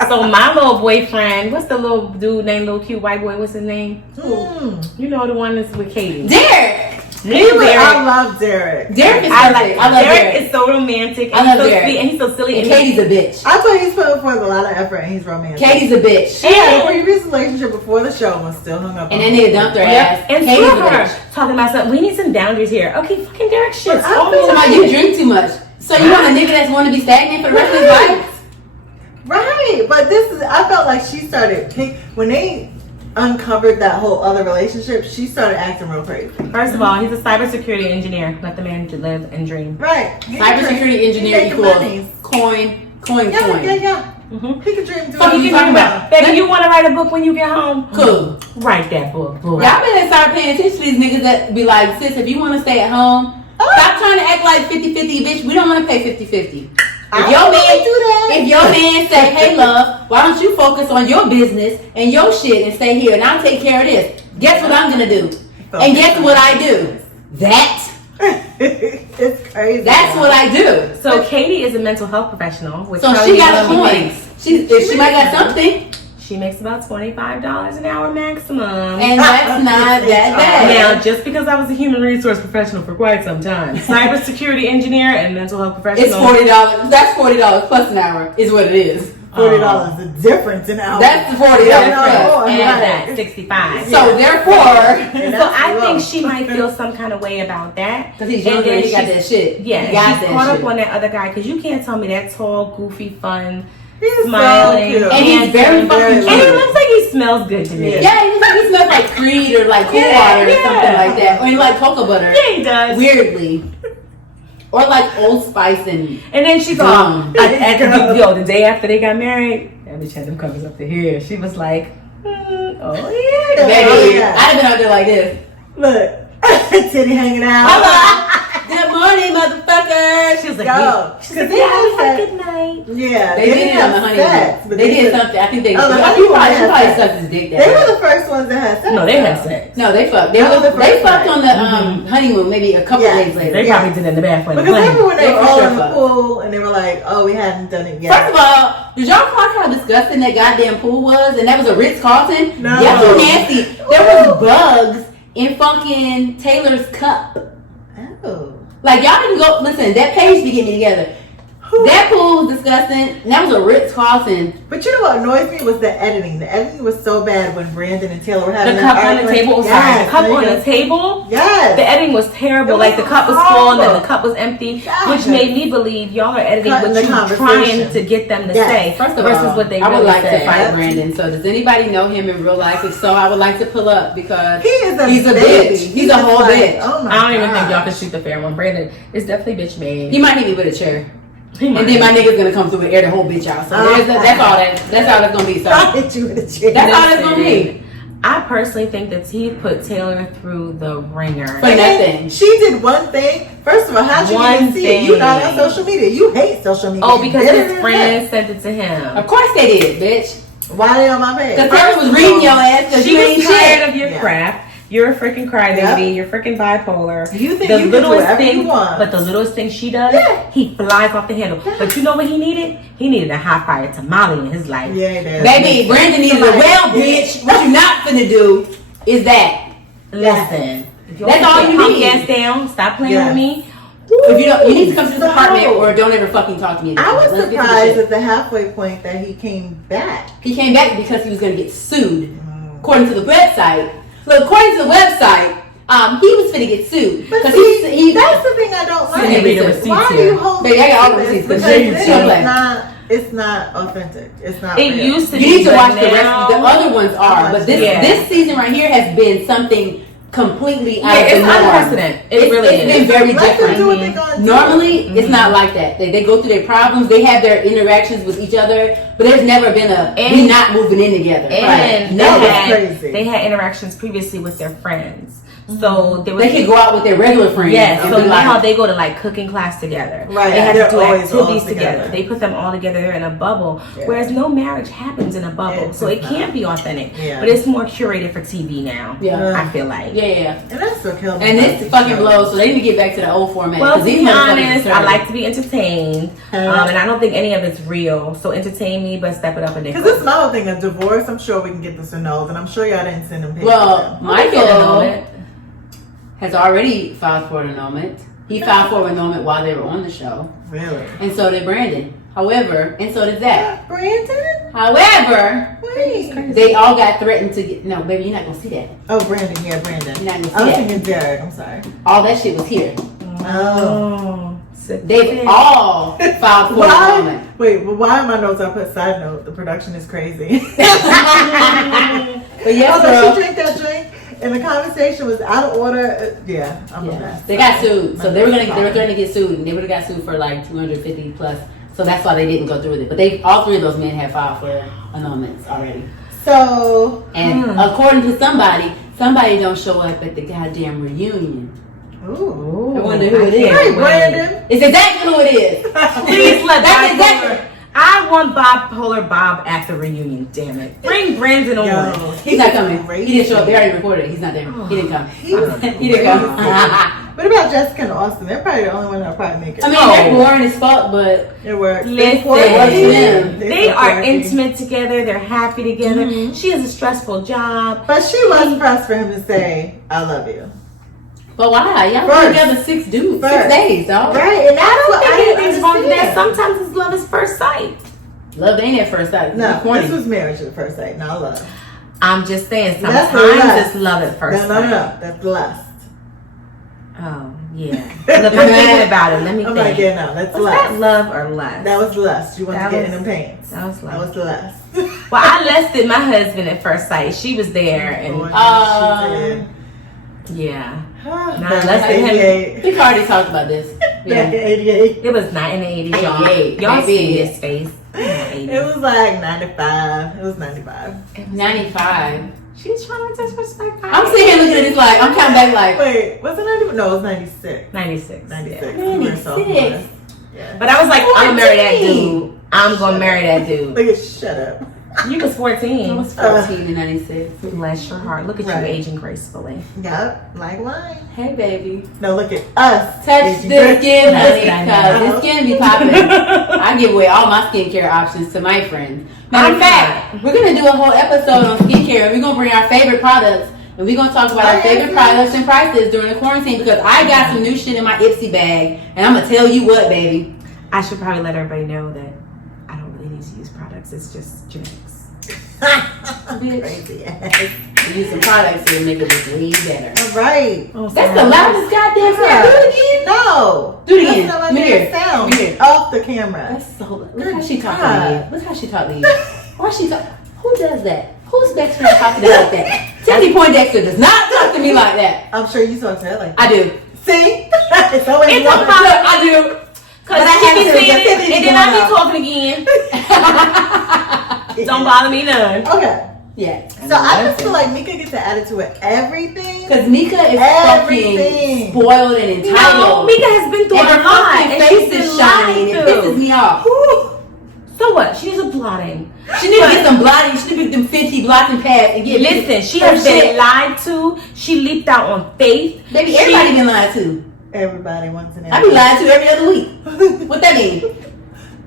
So my little boyfriend, what's the little dude named little cute white boy? What's his name? You know the one that's with Katie. Derek. I love Derek. Derek is I perfect. like I love Derek. Derek. Is so romantic. And I love he's so Derek. sweet and he's so silly. And Katie's a bitch. I thought he's putting forth a lot of effort and he's romantic. Katie's a bitch. She had a previous relationship before the show was still hung up And on that nigga dumped her ass. And Katie's screw a her. bitch. Talking about something. We need some boundaries here. Okay, fucking Derek shit. But I feel Somebody, you drink too much. So you want a nigga that's want to be stagnant for the rest of his life? Right, but I felt like she started, when they uncovered that whole other relationship, she started acting real crazy. First of all, he's a cybersecurity engineer. Let the man live and dream. Right. Cybersecurity engineer equals coin. Yeah. Mm-hmm. He could dream too. So you can dream about, baby, you want to write a book when you get home? Cool. Write that book. Y'all better start paying attention to these niggas that be like, sis, if you want to stay at home, stop trying to act like 50-50, bitch. We don't want to pay 50-50. If your man say, hey love, why don't you focus on your business and your shit and stay here and I'll take care of this. Guess what I'm gonna do? And guess what I do? That. It's crazy. That's what I do. So Katie is a mental health professional. Which So she got a point. She might got something. She makes about $25 an hour maximum. And that's not that bad. Now, just because I was a human resource professional for quite some time, cybersecurity engineer and mental health professional. It's $40. That's $40 plus an hour is what it is. $40 the difference in hours. That's the $40 difference. And that $65. So therefore, so I think she might feel some kind of way about that. Because he's younger and he got that shit. Yeah, he got she's that caught shit. up on that other guy because you can't tell me that tall, goofy, fun, He's smiling, so cute. And he's very fucking cute. and he looks like he smells good to me. Yeah, he smells like Creed or like Cool Water or something like that. Or he like cocoa butter. Yeah, he does. Weirdly. Or like Old Spice and then she's all, the day after they got married, that bitch had them covers up to here. She was like, oh yeah. baby, I'd have been out there like this. Look, titty hanging out. Good morning, motherfucker. She was like, Go. she said, have a good night. Yeah, They did it on the honeymoon. They did something. I think they. Oh, the She honeymoon probably had sucked his dick. They were the first ones that had sex. No, they had sex. No, they fucked. That was the They first fucked night. on the honeymoon maybe a couple days later. They probably did it in the bathroom. Because remember when they They were for all sure in the fucked. pool and they were like, oh, we hadn't done it yet. First of all, did y'all clock how disgusting that goddamn pool was? And that was a Ritz-Carlton? No. Y'all too nasty. There was bugs in fucking Taylor's cup. Oh. Like, y'all need to go, listen, that page be getting me together. That pool was disgusting. And that was a Ritz-Carlton. But you know what annoyed me was the editing. The editing was so bad when Brandon and Taylor were having The that cup on the argument. table, Yes, the cup there you on go. the table. Yes. The editing was terrible. It Like the was cup was full and then horrible. the cup was empty, Yes. which made me believe y'all are editing Cutting what the you're conversation. trying to get them to Yes. say First of versus all, what they I would really like say. to fight Brandon. So does anybody know him in real life? If so, I would like to pull up because He's a bitch. baby. He's a whole like, bitch. Oh my I don't even think God. y'all can shoot the fair one. Brandon is definitely bitch made. he might hit me with a chair. He might. And then my nigga's gonna come through and air the whole bitch out. So that's all that's gonna be. So I'll hit you with a chair. that's all that's gonna be. I personally think that he put Taylor through the ringer. For nothing. She did one thing. First of all, how'd you One even see it? You're not on thing. social media. You hate social media. Oh, because Better his than friends sent it to him. Of course they did, bitch. that. Why they on my page? Because Taylor was reading your ass because She you ain't was tired shit. of your Yeah. crap. You're a freaking crybaby. Yep. You're freaking bipolar. You think the you can do littlest whatever thing, you want. but the littlest thing she does, Yeah. he flies off the handle. Yeah. But you know what he needed? He needed a hot fire tamale in his life. Yeah, it is. Baby, Brandon needed a well, bitch. What you not finna do is that. Listen, if you That's want to all put you punk need. ass down, stop playing Yeah. with me. If you don't, you need to come to this So- apartment or don't ever fucking talk to me. I was Let's get to the surprised shit. at the halfway point that he came back. He came back because he was gonna get sued. According to the website. Look, according to the website, he was finna get sued. But Because see, he that's the thing I don't Let me like. read the receipts Why do here. you hold Baby, I got all the this? receipts, Because but then you still play. it's not authentic. It's not It real. used to You be. need to but watch the rest. now- The other ones are, but this Yeah. this season right here has been something completely out Yeah, of the it's norm. unprecedented. It really It's been is. very Let them do what different. they're gonna do. Normally, it's not like that. They go through their problems. They have their interactions with each other, but there's never been a we And- not moving in together. And That was they crazy. they had interactions previously with their friends. So there was They can go out with their regular friends. Yes, and so be now like, they go to like cooking class together. Right, They have they're to do always all activities together. together. They put them all together. They're in a bubble. Yeah. Whereas no marriage happens in a bubble, It's so it not. can't be authentic. Yeah. But it's more curated for TV now. Yeah. I feel like. yeah. And that's what killed me. And about this these fucking shows. blows, so they need to get back to the old format. Well, 'cause to these be motherfuckers honest, are I like to be entertained, and I don't think any of it's real. So entertain me, but step it up a Because nickel. this is my whole thing, a divorce. I'm sure we can get this to Knowles, and I'm sure y'all didn't send him papers. Well, Michael, Michael, has already filed for an annulment. He filed for an annulment while they were on the show. Really? And so did Brandon. However, and so did Zach. Brandon? However, Wait. they all got threatened to get. No, baby, you're not gonna see that. Oh, Brandon. Yeah, Brandon. You're not I was gonna see that. thinking Derek. I'm sorry. All that shit was here. Oh. They've all filed for an annulment. Wait, well, why in my notes I put side note? The production is crazy. But yes, Although girl. she drank that drink and the conversation was out of order. Yeah, I'm a mess. They got sued, so they were threatening to get sued, and they would have got sued for like 250 plus. So that's why they didn't go through with it. But all three of those men have filed for annulments already. So, And according to somebody don't show up at the goddamn reunion. ooh. I wonder who it is. Hey, Brandon. It's exactly who it is. Please let That's bipolar. exactly. I want bipolar Bob at the reunion. Damn it! Bring Brandon on. Yo, He's not coming. crazy. He didn't show up. They already recorded it. He's not there. He didn't come. He was He didn't come. crazy. What about Jessica and Austin? They're probably the only one that'll probably make it. I mean, they're boring as fuck, but It works. Listen, them. they are intimate together. They're happy together. She has a stressful job. But she was pressed for him to say, I love you. but why? Y'all First. been together 6 days, dog. Right, and that's what I didn't Anything's wrong with that. understand. Sometimes it's love at first sight. Love ain't at first sight. No, It's corny. this was marriage at first sight, not love. I'm just saying. That's Sometimes lust. it's love at first No, sight. that's lust. Oh yeah. Look, I'm thinking about it. Let me I'm think. like, yeah, no, that's Was lust. that love or lust? That was lust. You want That to get in was- them pants. That was That love. was lust. Well, I lusted my husband at first sight. She was there, and Oh, yes, she did. yeah, Back Nah, in less than him. 88. We've already talked about this. Back in Yeah. 88. it was not in the 80s, y'all. 88, Y'all baby. see his face. It was like 95. It was 95. 95. She's trying to disrespect my I'm sitting here looking at this like, I'm counting back like, Wait, was it 90? No, it was 96. 96. 96. Yeah. We were sophomores. 96. Yeah. But I was like, I'm gonna marry that 14. dude. I'm gonna marry that dude. Look at, shut up. You was 14. I was 14 in 96. Bless your heart. Look at Right. you aging gracefully. Yup, like wine. Hey, baby. No, look at us. Touch Aging the gracefully. skin, honey, That's because right. the skin be popping. I give away all my skincare options to my friends. Matter of fact, we're going to do a whole episode on skincare. We're going to bring our favorite products, and we're going to talk about our favorite products and prices during the quarantine, because I got some new shit in my Ipsy bag, and I'm going to tell you what, baby. I should probably let everybody know that I don't really need to use products. It's just genetics. Crazy ass. Use some products to make it look way better. All right. That's the loudest goddamn sound. Do it again. No. Do it again. That's not Come like here. that sound. Come here. Off the camera. That's so. Look how Good she talking God. to you. Look how she talking to you. Why she talk? Who does that? Who's best friend talking to her like that? Tiffany Poindexter does not talk to me like that. I'm sure you talk to her like that. I do. See? It's always It's one. a problem. I do. Cause But I she have be to saying get it, and then I be talking again. Don't bother me none. Okay. Yeah. So I just feel like Mika gets an attitude with everything. Because Mika is Everything. fucking spoiled and No, entitled. Mika has been through and a her lot, fucking and face she's is been shining. It lied pisses to. me off. So what? She needs a blotting. She needs to get some blotting. She needs to get them 50 blotting pads and get Listen, she her has been lied to. She leaked out on faith. Baby, everybody been lied to. Everybody wants an I be lied to every other week. What that mean?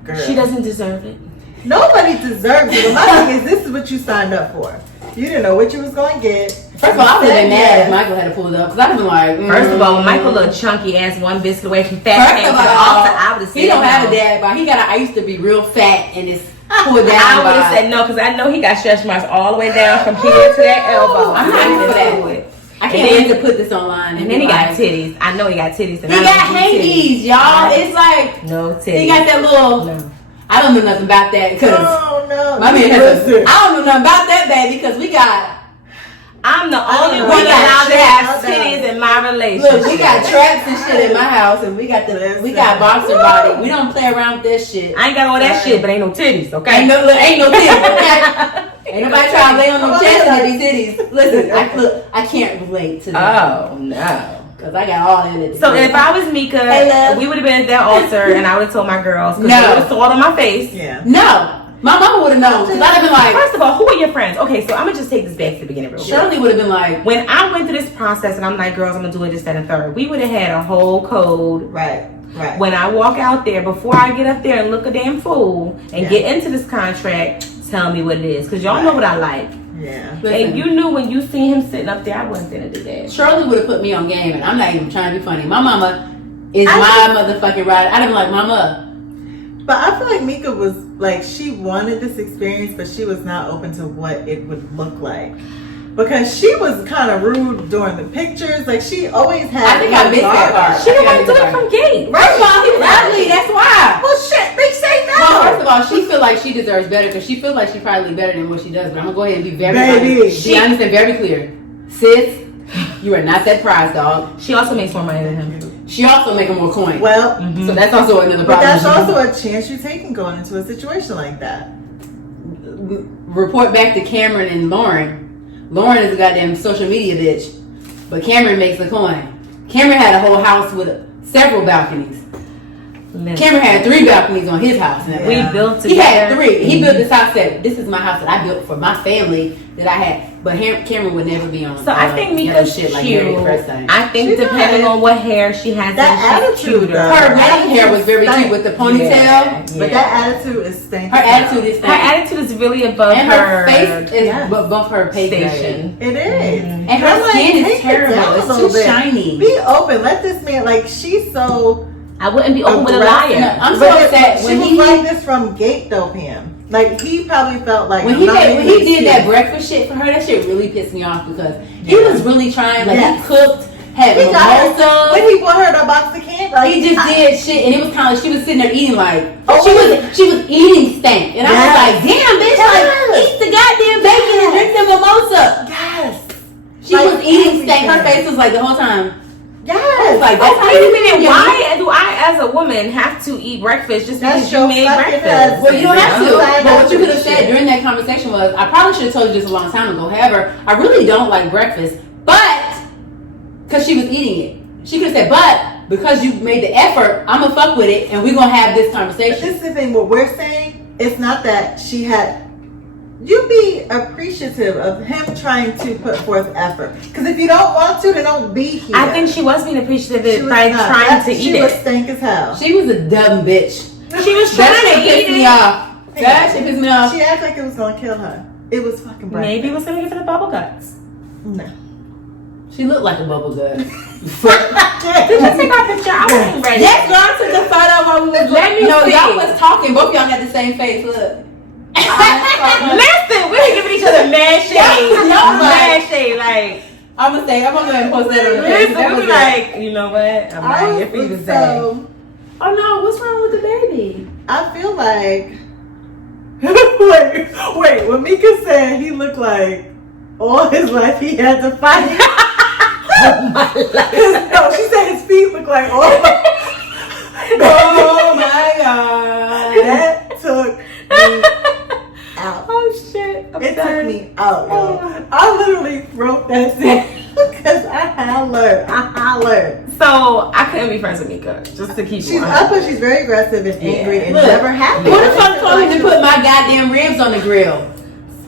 Girl. She doesn't deserve it. Nobody deserves it. But my thing is, this is what you signed up for. You didn't know what you was going to get. First of all, I would have been mad if Michael had pulled up. Because I'd have been like, First of all, when Michael looked chunky ass one biscuit away from fat First came of to the all, altar, I would have said he don't have no. a dad, but he got. I used to be real fat and it's pulled down. I would have by- said no because I know he got stretch marks all the way down from here to that elbow. I'm not here for that. It. I can't wait to put this online. And then he got like, titties. I know he got titties. And He I got don't do hangies, y'all. It's like no titties. he got that little. No. I don't know nothing about that because Oh, no. my man has. Listen. I don't know nothing about that, baby, because we got. I'm the only know. one We got allowed to have trapped. titties in my relationship. Look, we got traps and shit in my house, and we got boxer body. We don't play around with that shit. I ain't got all that shit, but ain't no titties, okay? Ain't no titties. Okay? Ain't nobody trying to lay on no chest and these titties. Listen, I can't relate to that. Oh no. Because I got all that. So if I was Mika, Hey, love. we would have been at that altar, and I would have told my girls because No. they would have saw it on my face. Yeah. No. My mama would have known. Because I'd have been like, First of all, who are your friends? Okay, so I'm gonna just take this back to the beginning real quick. Shirley would have been like, When I went through this process, and I'm like, girls, I'm gonna do it this, that, and third. We would have had a whole code. Right. Right. When I walk out there, before I get up there and look a damn fool and Yeah. get into this contract, tell me what it is, because y'all know what I like. Yeah. And you knew when you seen him sitting up there, I wasn't finna do that. Shirley would have put me on game, and I'm not even trying to be funny. My mama is my motherfucking ride. I'd have been like, Mama. But I feel like Mika was like, she wanted this experience, but she was not open to what it would look like. Because she was kind of rude during the pictures. Like, she always had. I think I missed that part. She didn't want to do it from gate. First of all, he was ugly. That's why. Well, shit, bitch, say no. Well, first of all, she feel like she deserves better because she feels like she probably better than what she does. But I'm gonna go ahead and be very honest and very clear. Sis, you are not that prize dog. She also makes more money than him. She also making more coin. Well, so that's also another but problem. that's also a chance you're taking going into a situation like that. Report back to Cameron and Lauren. Lauren is a goddamn social media bitch, but Cameron makes the coin. Cameron had a whole house with several balconies. Cameron had 3 balconies on his house. Yeah. We built together. He had 3. He built this house that this is my house that I built for my family that I had. But Cameron would never be on. So I think Mika's shit like cute. Married at First Sight. I think depending on what hair she has, that attitude, cuter. Her wedding hair was very cute with the ponytail. Yeah. But that attitude is stinking. Her attitude is Her attitude is really above and her face is above her pay station. It is. And her skin is terrible. It's too shiny. Be open. Let this man, like, she's so. I wouldn't be open with a liar. I'm so upset when he was like this from gate though, Pam. Like, he probably felt like when he did that breakfast shit for her, that shit really pissed me off because he was really trying. Like, he cooked, had mimosa. When he brought her the box of candy, like, he just did shit, and it was kind of, she was sitting there eating like, she was eating stank, and I was like, damn bitch, like, eat the goddamn bacon and drink the mimosa. Yes. She was eating stank. Her face was like the whole time. Yes. Like, that's how you mean. Why do I, as a woman, have to eat breakfast just because you made breakfast? Well, you don't have to. But what you could have said during that conversation was, I probably should have told you this a long time ago. However, I really don't like breakfast, but because she was eating it, she could have said, but because you made the effort, I'm gonna fuck with it, and we're gonna have this conversation. But this is the thing. What we're saying, it's not that she had. You be appreciative of him trying to put forth effort. Because if you don't want to, then don't be here. I think she was being appreciative by trying to eat She it. was stank as hell. She was a dumb bitch. She was trying to eat me it. off. That shit pissed me off. She acted like it was going to kill her. It was fucking breakfast. Maybe it was going to give her the bubble guts. No. She looked like a bubble gut. Did you take our picture? I wasn't ready. Yes, y'all took the photo while we was Let me see. y'all was talking. Both y'all got the same face. Look. Listen, we're giving each other mad shade. Mad shade. Like, I'm gonna go ahead and post that on the page. listen, we like, you know what? I'm not here for you to say. Oh no, what's wrong with the baby? I feel like. wait. When Mika said he looked like all his life he had to fight. Oh my life. No, she said his feet look like all. Oh my god. That took me out. Oh shit. It took me out, yo. I literally wrote that thing because I hollered. So I couldn't be friends with Mika, just to keep you I put she's very aggressive and angry and Look, never happy. Who the fuck told him to put my goddamn ribs on the grill?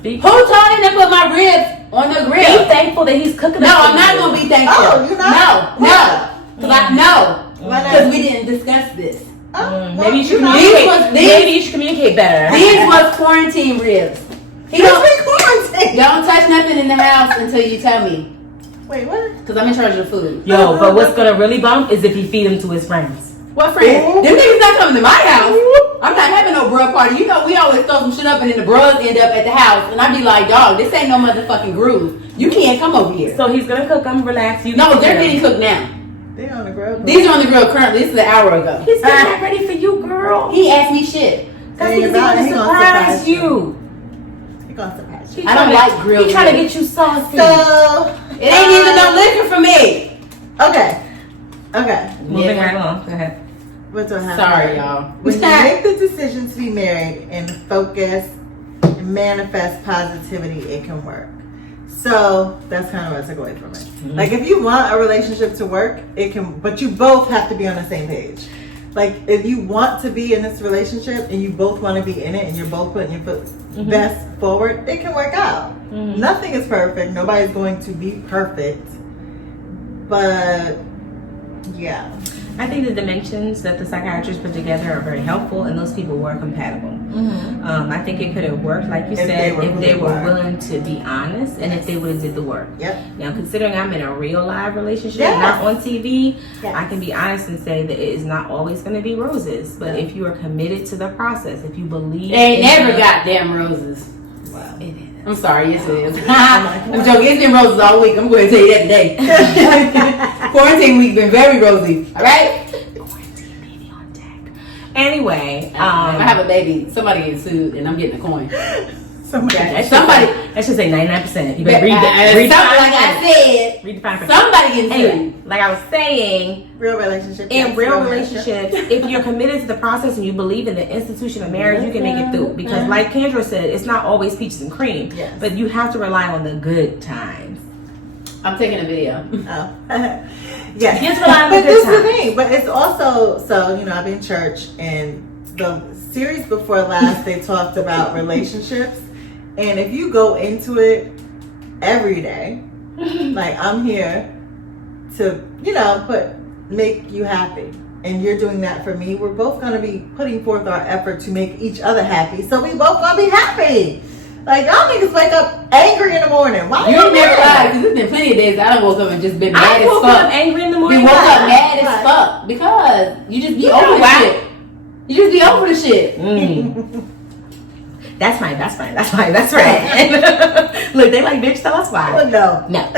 Who told him to put my ribs on the grill? Be thankful that he's cooking. No, I'm not gonna be thankful. Oh, you're not? No. Because we didn't discuss this. Maybe you should communicate. Maybe you should communicate better. These was quarantine ribs. Don't touch nothing in the house until you tell me. Wait, what? Because I'm in charge of the food. Yo, but what's gonna really bump is if you feed him to his friends. What friends? Them niggas not coming to my house. I'm not having no bruh party. You know we always throw some shit up and then the bros end up at the house. And I be like, dog, this ain't no motherfucking groove. You can't come over here. So he's gonna cook them, relax. You No, they're getting cooked now. They're on the grill. These are on the grill currently. This is an hour ago. He's getting that ready for you, girl. He asked me shit. That's because he wants to surprise you. He gonna surprise you. I don't like grilled He's trying to ribs. get you saucy. So It ain't even no liquor for me. Okay. Moving right along. Go ahead. What's gonna happen? Sorry, y'all. When you make the decision to be married and focus and manifest positivity, it can work. So that's kind of what I took away from it. Mm-hmm. Like, if you want a relationship to work, it can, but you both have to be on the same page. Like, if you want to be in this relationship and you both want to be in it and you're both putting your best forward, it can work out. Mm-hmm. Nothing is perfect. Nobody's going to be perfect. But yeah. I think the dimensions that the psychiatrists put together are very helpful, and those people were compatible. I think it could have worked, like you said, if they were willing to be honest, and if they would have did the work. Now, considering I'm in a real live relationship, not on TV, I can be honest and say that it is not always going to be roses. But if you are committed to the process, if you believe, they ain't never goddamn roses. Wow. It is. I'm sorry, yes it is. I'm joking. It's been roses all week. I'm going to tell you that today. Quarantine week been very rosy. All right. Quarantine baby on deck. Anyway, I have a baby. Somebody gets sued, and I'm getting a coin. Somebody. That should say 99%. You better read that. Like I said. Read the fine print. Somebody gets sued. Anyway, like I was saying, real relationships. In real relationships, if you're committed to the process and you believe in the institution of marriage, you can make it through. Because, like Kendra said, it's not always peaches and cream. Yes. But you have to rely on the good times. I'm taking a video. Oh. But this is the thing. But it's also, so, you know, I've been in church, and the series before last, they talked about relationships. And if you go into it every day, like I'm here to, you know, make you happy. And you're doing that for me. We're both going to be putting forth our effort to make each other happy. So we both going to be happy. Like, y'all niggas wake up angry in the morning. Why you ain't never lied, because there's been plenty of days I done woke up and just been mad as fuck. I woke up angry in the morning. You woke up mad as fuck because you just be over the shit. You just be over the shit. That's fine. Look, they like, bitch, tell us why. Oh, no. Well,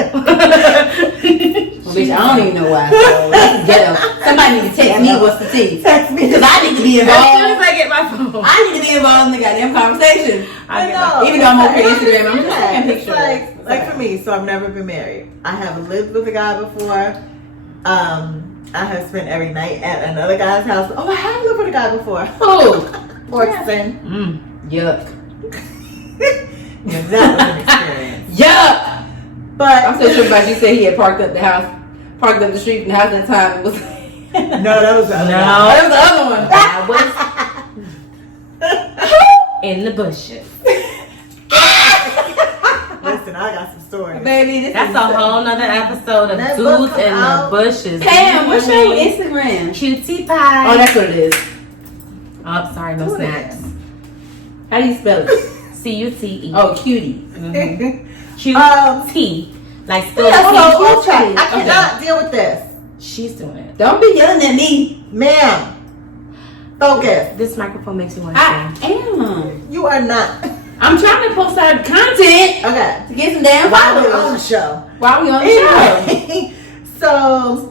bitch, I don't even know why. So let's get them. Somebody need to text me what's the tea. Text me. Because I need to be involved. As soon as I get my phone. I need to be involved in the goddamn conversation. Even though I'm on Instagram, I'm just taking pictures. Like for me, so I've never been married. I have lived with a guy before. I have spent every night at another guy's house. Oh, I have lived with a guy before. Who? Orson. Yuck. Yeah, that was an experience. Yuck. But I'm so sure about you said he had parked up the street from the house that time. It was no, that was the other one. That was the other one. That was in the bushes. Listen, I got some stories. Baby, that's a whole nother episode of Dudes in the Bushes. Pam, what's your Instagram? Cutie Pie. Oh, that's what it is. Oh, sorry, no snacks. How do you spell it? C-U-T-E. Oh, cutie. Cutie. Like still I cannot deal with this. She's doing it. Don't be yelling at me. Ma'am. Focus. This microphone makes you want to I am. You are not. I'm trying to post our content. Okay. To get some damn While we're followers. on the show. While we on the show. So,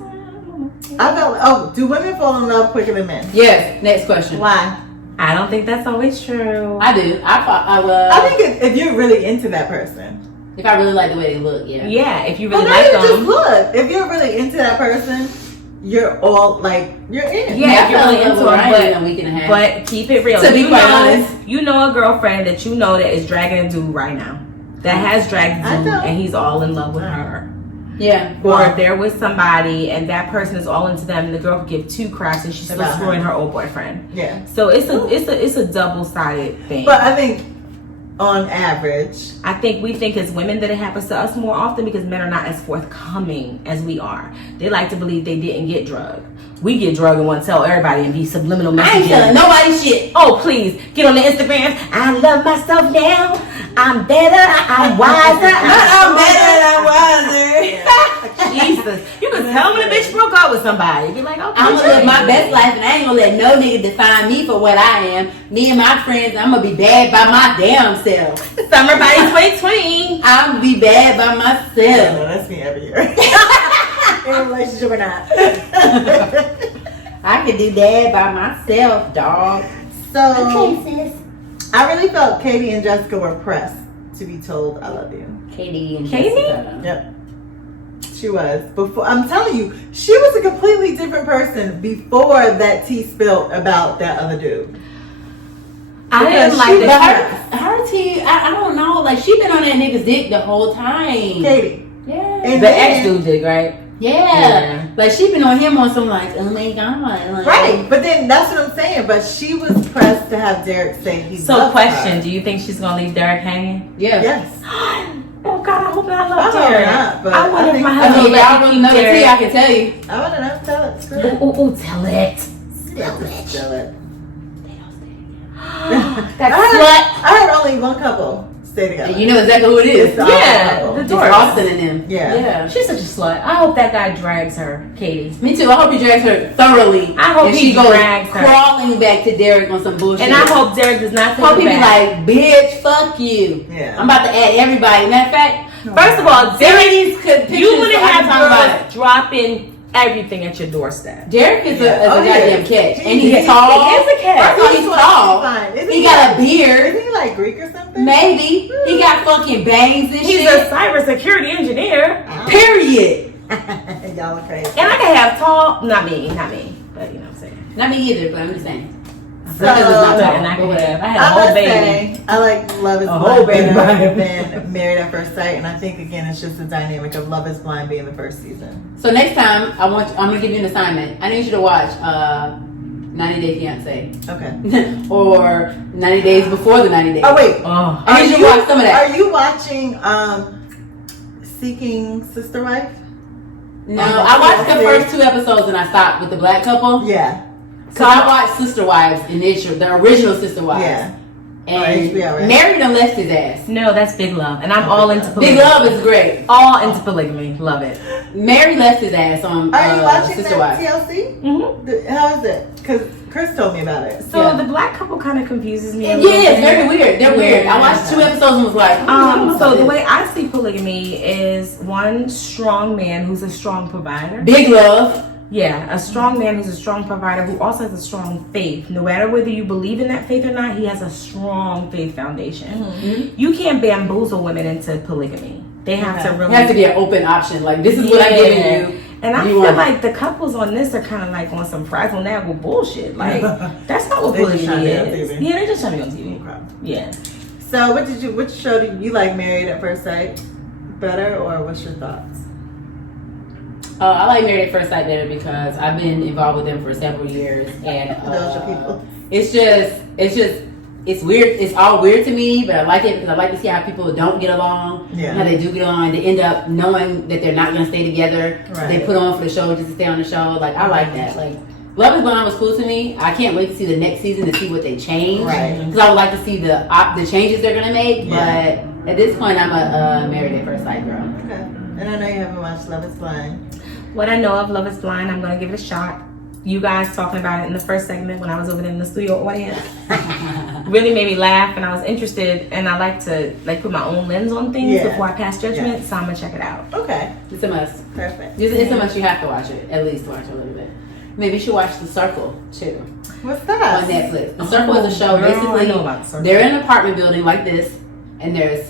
I felt, do women fall in love quicker than men? Yes. Next question. Why? I don't think that's always true. I do. I think if you're really into that person. If I really like the way they look, yeah. Yeah, if you really well, like them. Just look. If you're really into that person, you're all like, you're in. Yeah, if you're really into them, but keep it real. To be quite honest. You know a girlfriend that you know that is dragging a dude right now. That has dragged a dude and he's all in love with her. Yeah. Or they're with somebody and that person is all into them and the girl could give two craps and she's still screwing her old boyfriend. Yeah. So it's a double-sided thing. But I think on average, we think as women that it happens to us more often because men are not as forthcoming as we are. They like to believe they didn't get drugged. We get drugged and want to tell everybody and be subliminal messaging. I ain't telling nobody shit. Oh, please, get on the Instagram. I love myself now. I'm better. I'm wiser. I'm better. I'm wiser. Jesus. You can tell when a bitch broke up with somebody. Be like, okay. I'm going to live my best life and I ain't going to let no nigga define me for what I am. Me and my friends, I'm going to be bad by my damn self. Summer body 2020. I'm going to be bad by myself. No, that's me every year. In a relationship or not. I can do that by myself, dog. So, okay, sis. I really felt Katie and Jessica were pressed to be told I love you. Katie and Jessica. Yep. She was. Before, I'm telling you, she was a completely different person before that tea spilled about that other dude. I didn't like that. Her tea, I don't know. Like, she been on that nigga's dick the whole time. Katie. Yeah. And the ex-dude did, right? Yeah. Like, she been on him on some like, oh my God. Like, right. But then, that's what I'm saying. But she was pressed to have Derek say he So, question, do you think she's going to leave Derek hanging? Yeah. Yes. God, I hope I I love hope Derek. not, but I wonder I if think my I husband mean, will y'all let me really keep know the tea, I Derek. can tell you. I want to tell it. Screw it. Ooh, tell it. Spill it. That I heard only one couple stay together. And you know exactly who it is. It's the Yeah, couple. the It's Doris. Austin and them. Yeah. Yeah. She's such a slut. I hope that guy drags her, Katie. Me too. I hope he drags her thoroughly. I hope and he she goes drags her. crawling back to Derek on some bullshit. And I hope Derek does not take hope it he be back. like, bitch, fuck you. Yeah. I'm about to add everybody. Matter of fact, First of all, Derek, Derek, you want to have about girls dropping everything at your doorstep. Derek is Yeah. a Oh, goddamn yeah. catch. He- And he's he- tall. he is a catch. First of all, he's tall. Fine. Isn't He got a Isn't beard. he like Greek or something? Maybe. He got fucking bangs and He's shit. a cybersecurity engineer. Period. Y'all are crazy. And I can have tall, not me, but you know what I'm saying. Not me either, but I'm just saying. So, Brother was not tall. And I can have, I had a I whole must baby. say, I like Love is A whole Blind better baby. than Married at First Sight, and I think again it's just the dynamic of Love is Blind being the first season. So next time, I'm gonna give you an assignment. I need you to watch 90 Day Fiance Okay. or 90 Days Before the 90 Days. Oh wait, Oh. I need you to watch some of that. Are you watching Seeking Sister Wife? No, I watched the first 2 episodes and I stopped with the black couple. Yeah. So I watched Sister Wives initial, the original Sister Wives. Yeah. And HBO, right? Mary done left his ass. No, that's Big Love. And I'm all into polygamy. Big Love is great. All into polygamy. Love it. Mary left his ass on Are you watching Sister that Wives. TLC? Mm-hmm. How is it? Because Chris told me about it. So Yeah. the black couple kind of confuses me. Yeah, a little it's bit. very weird. They're weird. I watched 2 episodes and was like, So the way I see polygamy is one strong man who's a strong provider. Big Love. Yeah, a strong man who's a strong provider who also has a strong faith. No matter whether you believe in that faith or not, he has a strong faith foundation. Mm-hmm. You can't bamboozle women into polygamy. They have to It really. has to be an open option. Like, this is what I'm giving you. And I You feel want it. like the couples on this are kind of like on some frazzle naggle bullshit. Like that's not what They just trying polygamy to be on is. TV. Yeah, they just trying to be on TV. Okay. Yeah. So which show do you like, Married at First Sight better, or what's your thoughts? I like Married at First Sight better because I've been involved with them for several years, and Those are people. it's weird. It's all weird to me, but I like it because I like to see how people don't get along, Yeah. how they do get along. They end up knowing that they're not going to stay together. Right. They put on for the show just to stay on the show. Like, I like that. Like, Love is Blind was cool to me. I can't wait to see the next season to see what they change. Right. Because I would like to see the changes they're going to make. Yeah. But at this point, I'm a Married at First Sight girl. Okay. And I know you haven't watched Love is Blind. What I know of Love is Blind, I'm gonna give it a shot. You guys talking about it in the first segment when I was over there in the studio audience really made me laugh, and I was interested, and I like to put my own lens on things Yeah. before I pass judgment. So I'm gonna check it out. Okay. It's a must. Perfect. It's a must. You have to watch it. At least watch a little bit. Maybe you should watch The Circle too What's on that? Netflix. The Circle is a show. Girl, I Basically, know about The Circle. they're in an apartment building like this, and there's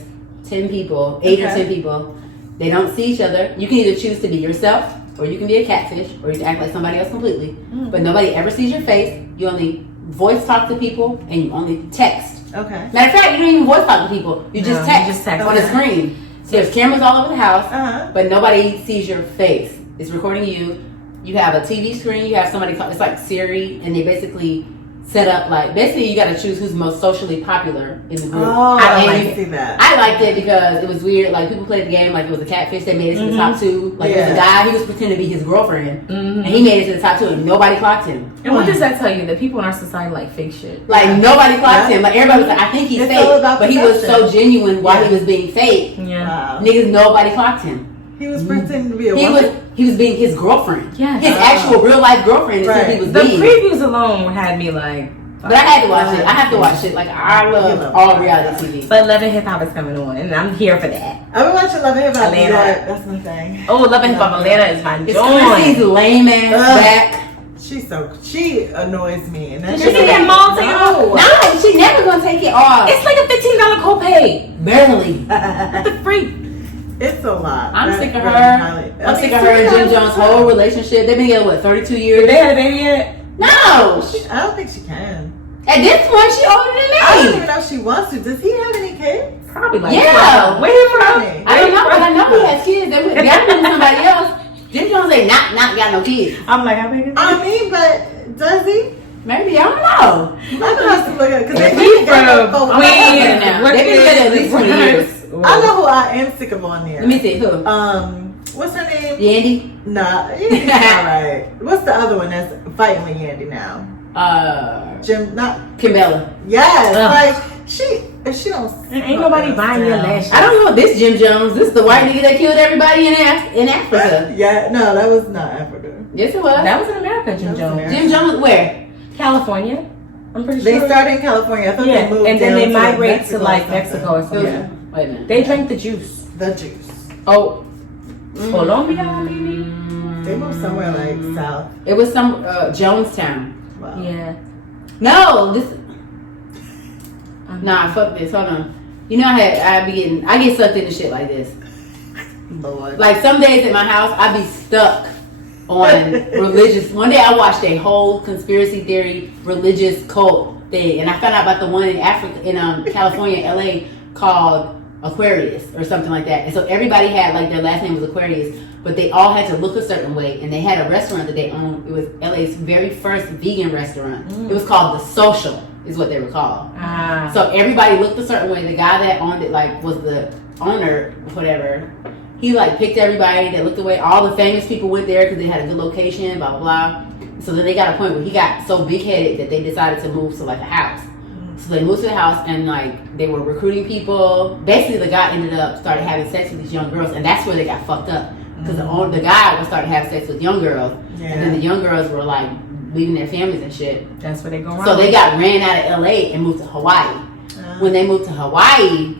10 people, 8 or Okay. 10 people. They don't see each other. You can either choose to be yourself, or you can be a catfish, or you can act like somebody else completely. But nobody ever sees your face. You only voice talk to people, and you only text. Okay. Matter of fact, you don't even voice talk to people. You No, just you text, just text. on the screen. So there's cameras all over the house. Uh-huh. But nobody sees your face. It's recording you. You have a TV screen. You have somebody called, it's like Siri, and they basically set up you got to choose who's most socially popular in the group. Oh, I And like you- to see that. I liked it because it was weird. Like, people played the game like it was a catfish. They made it to the top 2. Like, there's a guy, he was pretending to be his girlfriend, and he made it to the top 2, and nobody clocked him. And what does that tell you? That people in our society like fake shit. Like, nobody clocked Yeah. him. Like, everybody was like, I think he's It's fake. all about But he was so perception. genuine while Yeah. he was being fake. Yeah. Wow. Niggas, nobody clocked him. He was pretending to be a He woman. was being his girlfriend. Yes. His actual real life girlfriend is who Right. he was The being. previews alone had me like. But I had to watch it. I have to watch it. Like, I love all reality TV. But Love and Hip Hop is coming on, and I'm here for that. I've been watching Love and Hip Hop. Atlanta. That's my thing. Oh, Love and Hip Hop Atlanta is my It's Chrissy's joint. lame ass Ugh. back. She annoys me. And Did you see that mom taking off? No, she never gonna take it off. It's like a $15 copay. Barely. What the freak? It's a lot. I'm That's sick of really her. highly- I'm sick of her and Jim Jones' whole relationship. They've been together, what, 32 years? They had a baby yet? No! I don't think she can. At this point, she older than me. I don't even know if she wants to. Does he have any kids? Probably like Yeah. Where you from? Funny. I don't know, but I know he has kids. They with somebody else. Jim Jones ain't not got no kids. I'm like, how big is I mean, but does he? Maybe, I don't know. I'm gonna have to look at it because He they from Queens. Wicked. They've been together at least 20 years. I know who I am sick of on there. Let me see who. What's her name? Yandy. Nah, Yandy's alright. What's the other one that's fighting with Yandy now? Kimbella. Yes, Ugh. like she don't. Ain't nobody buying your lashes. I don't know this Jim Jones. This is the white nigga that killed everybody in Africa. Yeah, no, that was not Africa. Yes, it was. That was in America, Jim That was Jones. America. Jim Jones where? California. I'm pretty They sure. started in California. I thought Yeah, they moved and then down they to migrate to like or something. Mexico or something. Yeah. Wait a minute. They drank the juice. The juice. Oh. Colombia, baby. They moved somewhere like south. It was some Jonestown. Wow. Yeah. No, this. Nah, fuck this. Hold on. You know I get sucked into shit like this. Lord. Like some days at my house, I be stuck on religious. One day I watched a whole conspiracy theory religious cult thing, and I found out about the one in Africa, in California, LA, called Aquarius or something like that. And so everybody had like their last name was Aquarius, but they all had to look a certain way. And they had a restaurant that they owned. It was LA's very first vegan restaurant. It was called The Social, is what they were called. So everybody looked a certain way. The guy that owned it, like, was the owner, whatever. He like picked everybody that looked away. All the famous people went there because they had a good location, blah, blah, blah. So then they got a point where he got so big-headed that they decided to move to like a house. So they moved to the house and like they were recruiting people. Basically, the guy ended up started having sex with these young girls, and that's where they got fucked up because the guy was started having sex with young girls, and then the young girls were like leaving their families and shit. That's where they go wrong. So they got ran out of LA and moved to Hawaii. When they moved to Hawaii,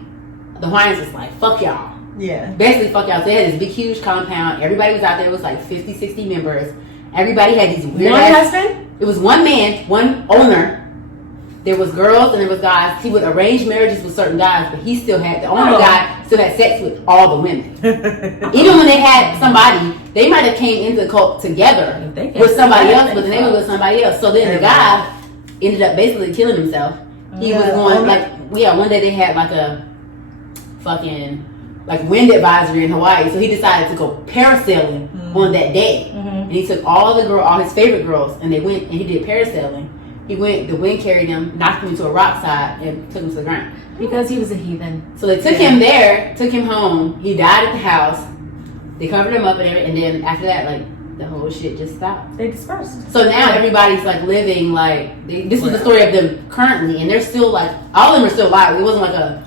the Hawaiians was like, fuck y'all. Yeah. Basically, fuck y'all. So they had this big, huge compound. Everybody was out there. It was like 50, 60 members. Everybody had these weird one ass. husband? It was one man, one owner. There was girls and there was guys. He would arrange marriages with certain guys, but he still had, the owner guy still had sex with all the women. Even when they had somebody, they might have came into the cult together with somebody else, but then they were with somebody else. So then the guy ended up basically killing himself. He was going one day they had like a fucking like wind advisory in Hawaii, so he decided to go parasailing on that day. And he took all his favorite girls, and they went and he did parasailing. He went, the wind carried him, knocked him into a rock side, and took him to the ground. Because he was a heathen. So they took him there, took him home. He died at the house. They covered him up and everything, and then after that, like, the whole shit just stopped. They dispersed. So now everybody's like living like this was the story of them currently, and they're still like all of them are still alive. It wasn't like a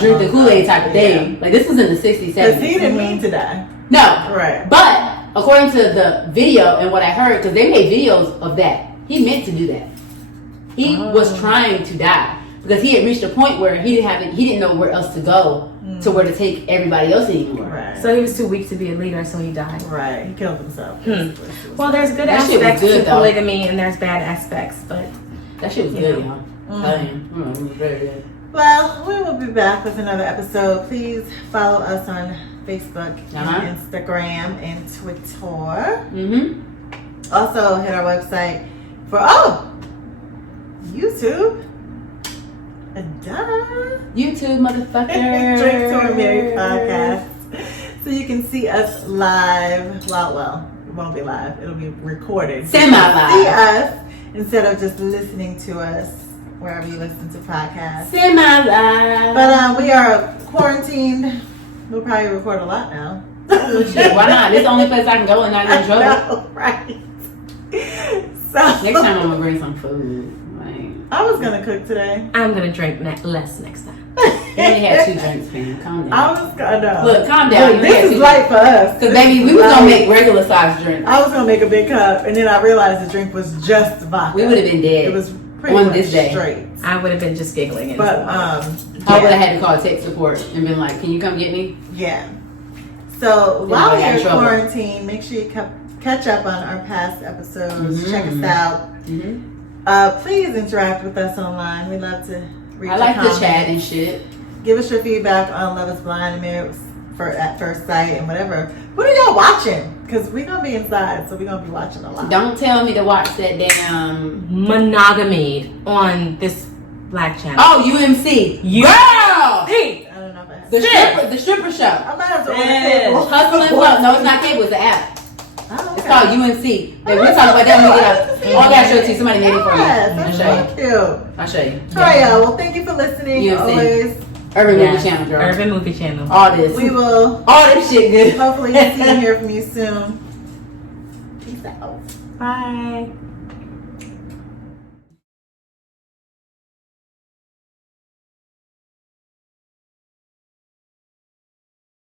drink the Kool-Aid type of thing. Like this was in the 60s, 70s. Because he didn't mean to die. No, Right. But according to the video and what I heard, because they made videos of that, he meant to do that. He was trying to die because he had reached a point where he didn't know where else to go to where to take everybody else anymore. Right. So he was too weak to be a leader, so he died. Right. He killed himself. Well, there's good That shit was aspects good, to though. polygamy and there's bad aspects, but That shit was good, y'all. It was very good. Well, we will be back with another episode. Please follow us on Facebook, and Instagram, and Twitter. Also, hit our website for YouTube. YouTube, motherfucker. Drink to a Mary podcast. So you can see us live. Well, it won't be live. It'll be recorded. Semi-live. See us instead of just listening to us wherever you listen to podcasts. Semi-live. But we are quarantined. We'll probably record a lot now. Shit, why not? This is the only place I can go and not get in trouble. No, right. So Next time I'm gonna bring some food. Like, I was gonna cook today. I'm gonna drink less next time. you only had 2 drinks, Pam. Calm down. I was gonna Look, calm down. Look, this is light for us. Because baby, we was gonna make regular size drinks. I was gonna make a big cup, and then I realized the drink was just vodka. We would have been dead. It was pretty on much this day. straight. I would have been just giggling. But I would have had to call tech support and been like, "Can you come get me?" yeah. So Then while I got you're in in trouble. quarantine, make sure you catch up on our past episodes. Check us out. Please interact with us online. We love to read I like your the comments. chat and shit. Give us your feedback on Love is Blind and Married at First Sight and whatever. What are y'all watching? Because we're going to be inside, so we're going to be watching a lot. Don't tell me to watch that damn monogamy on this black channel. Oh, UMC. Girl! Hey! I don't know if I have The stripper show. I might have to order Yes. cable. Hustle and Flow. No, it's not cable, it's the app. Oh, It's called UMC. We'll talk about that when we get out. Oh, I gotta show it to you. Somebody made it for me. Yes, I'll that's show you. so cute. I'll show you. All right, y'all. Well, thank you for listening. UFC. Always Urban Yes. Movie Channel, girl. Urban Movie Channel. All this. We will All this shit good. hopefully see and hear from you soon. Peace out. Bye.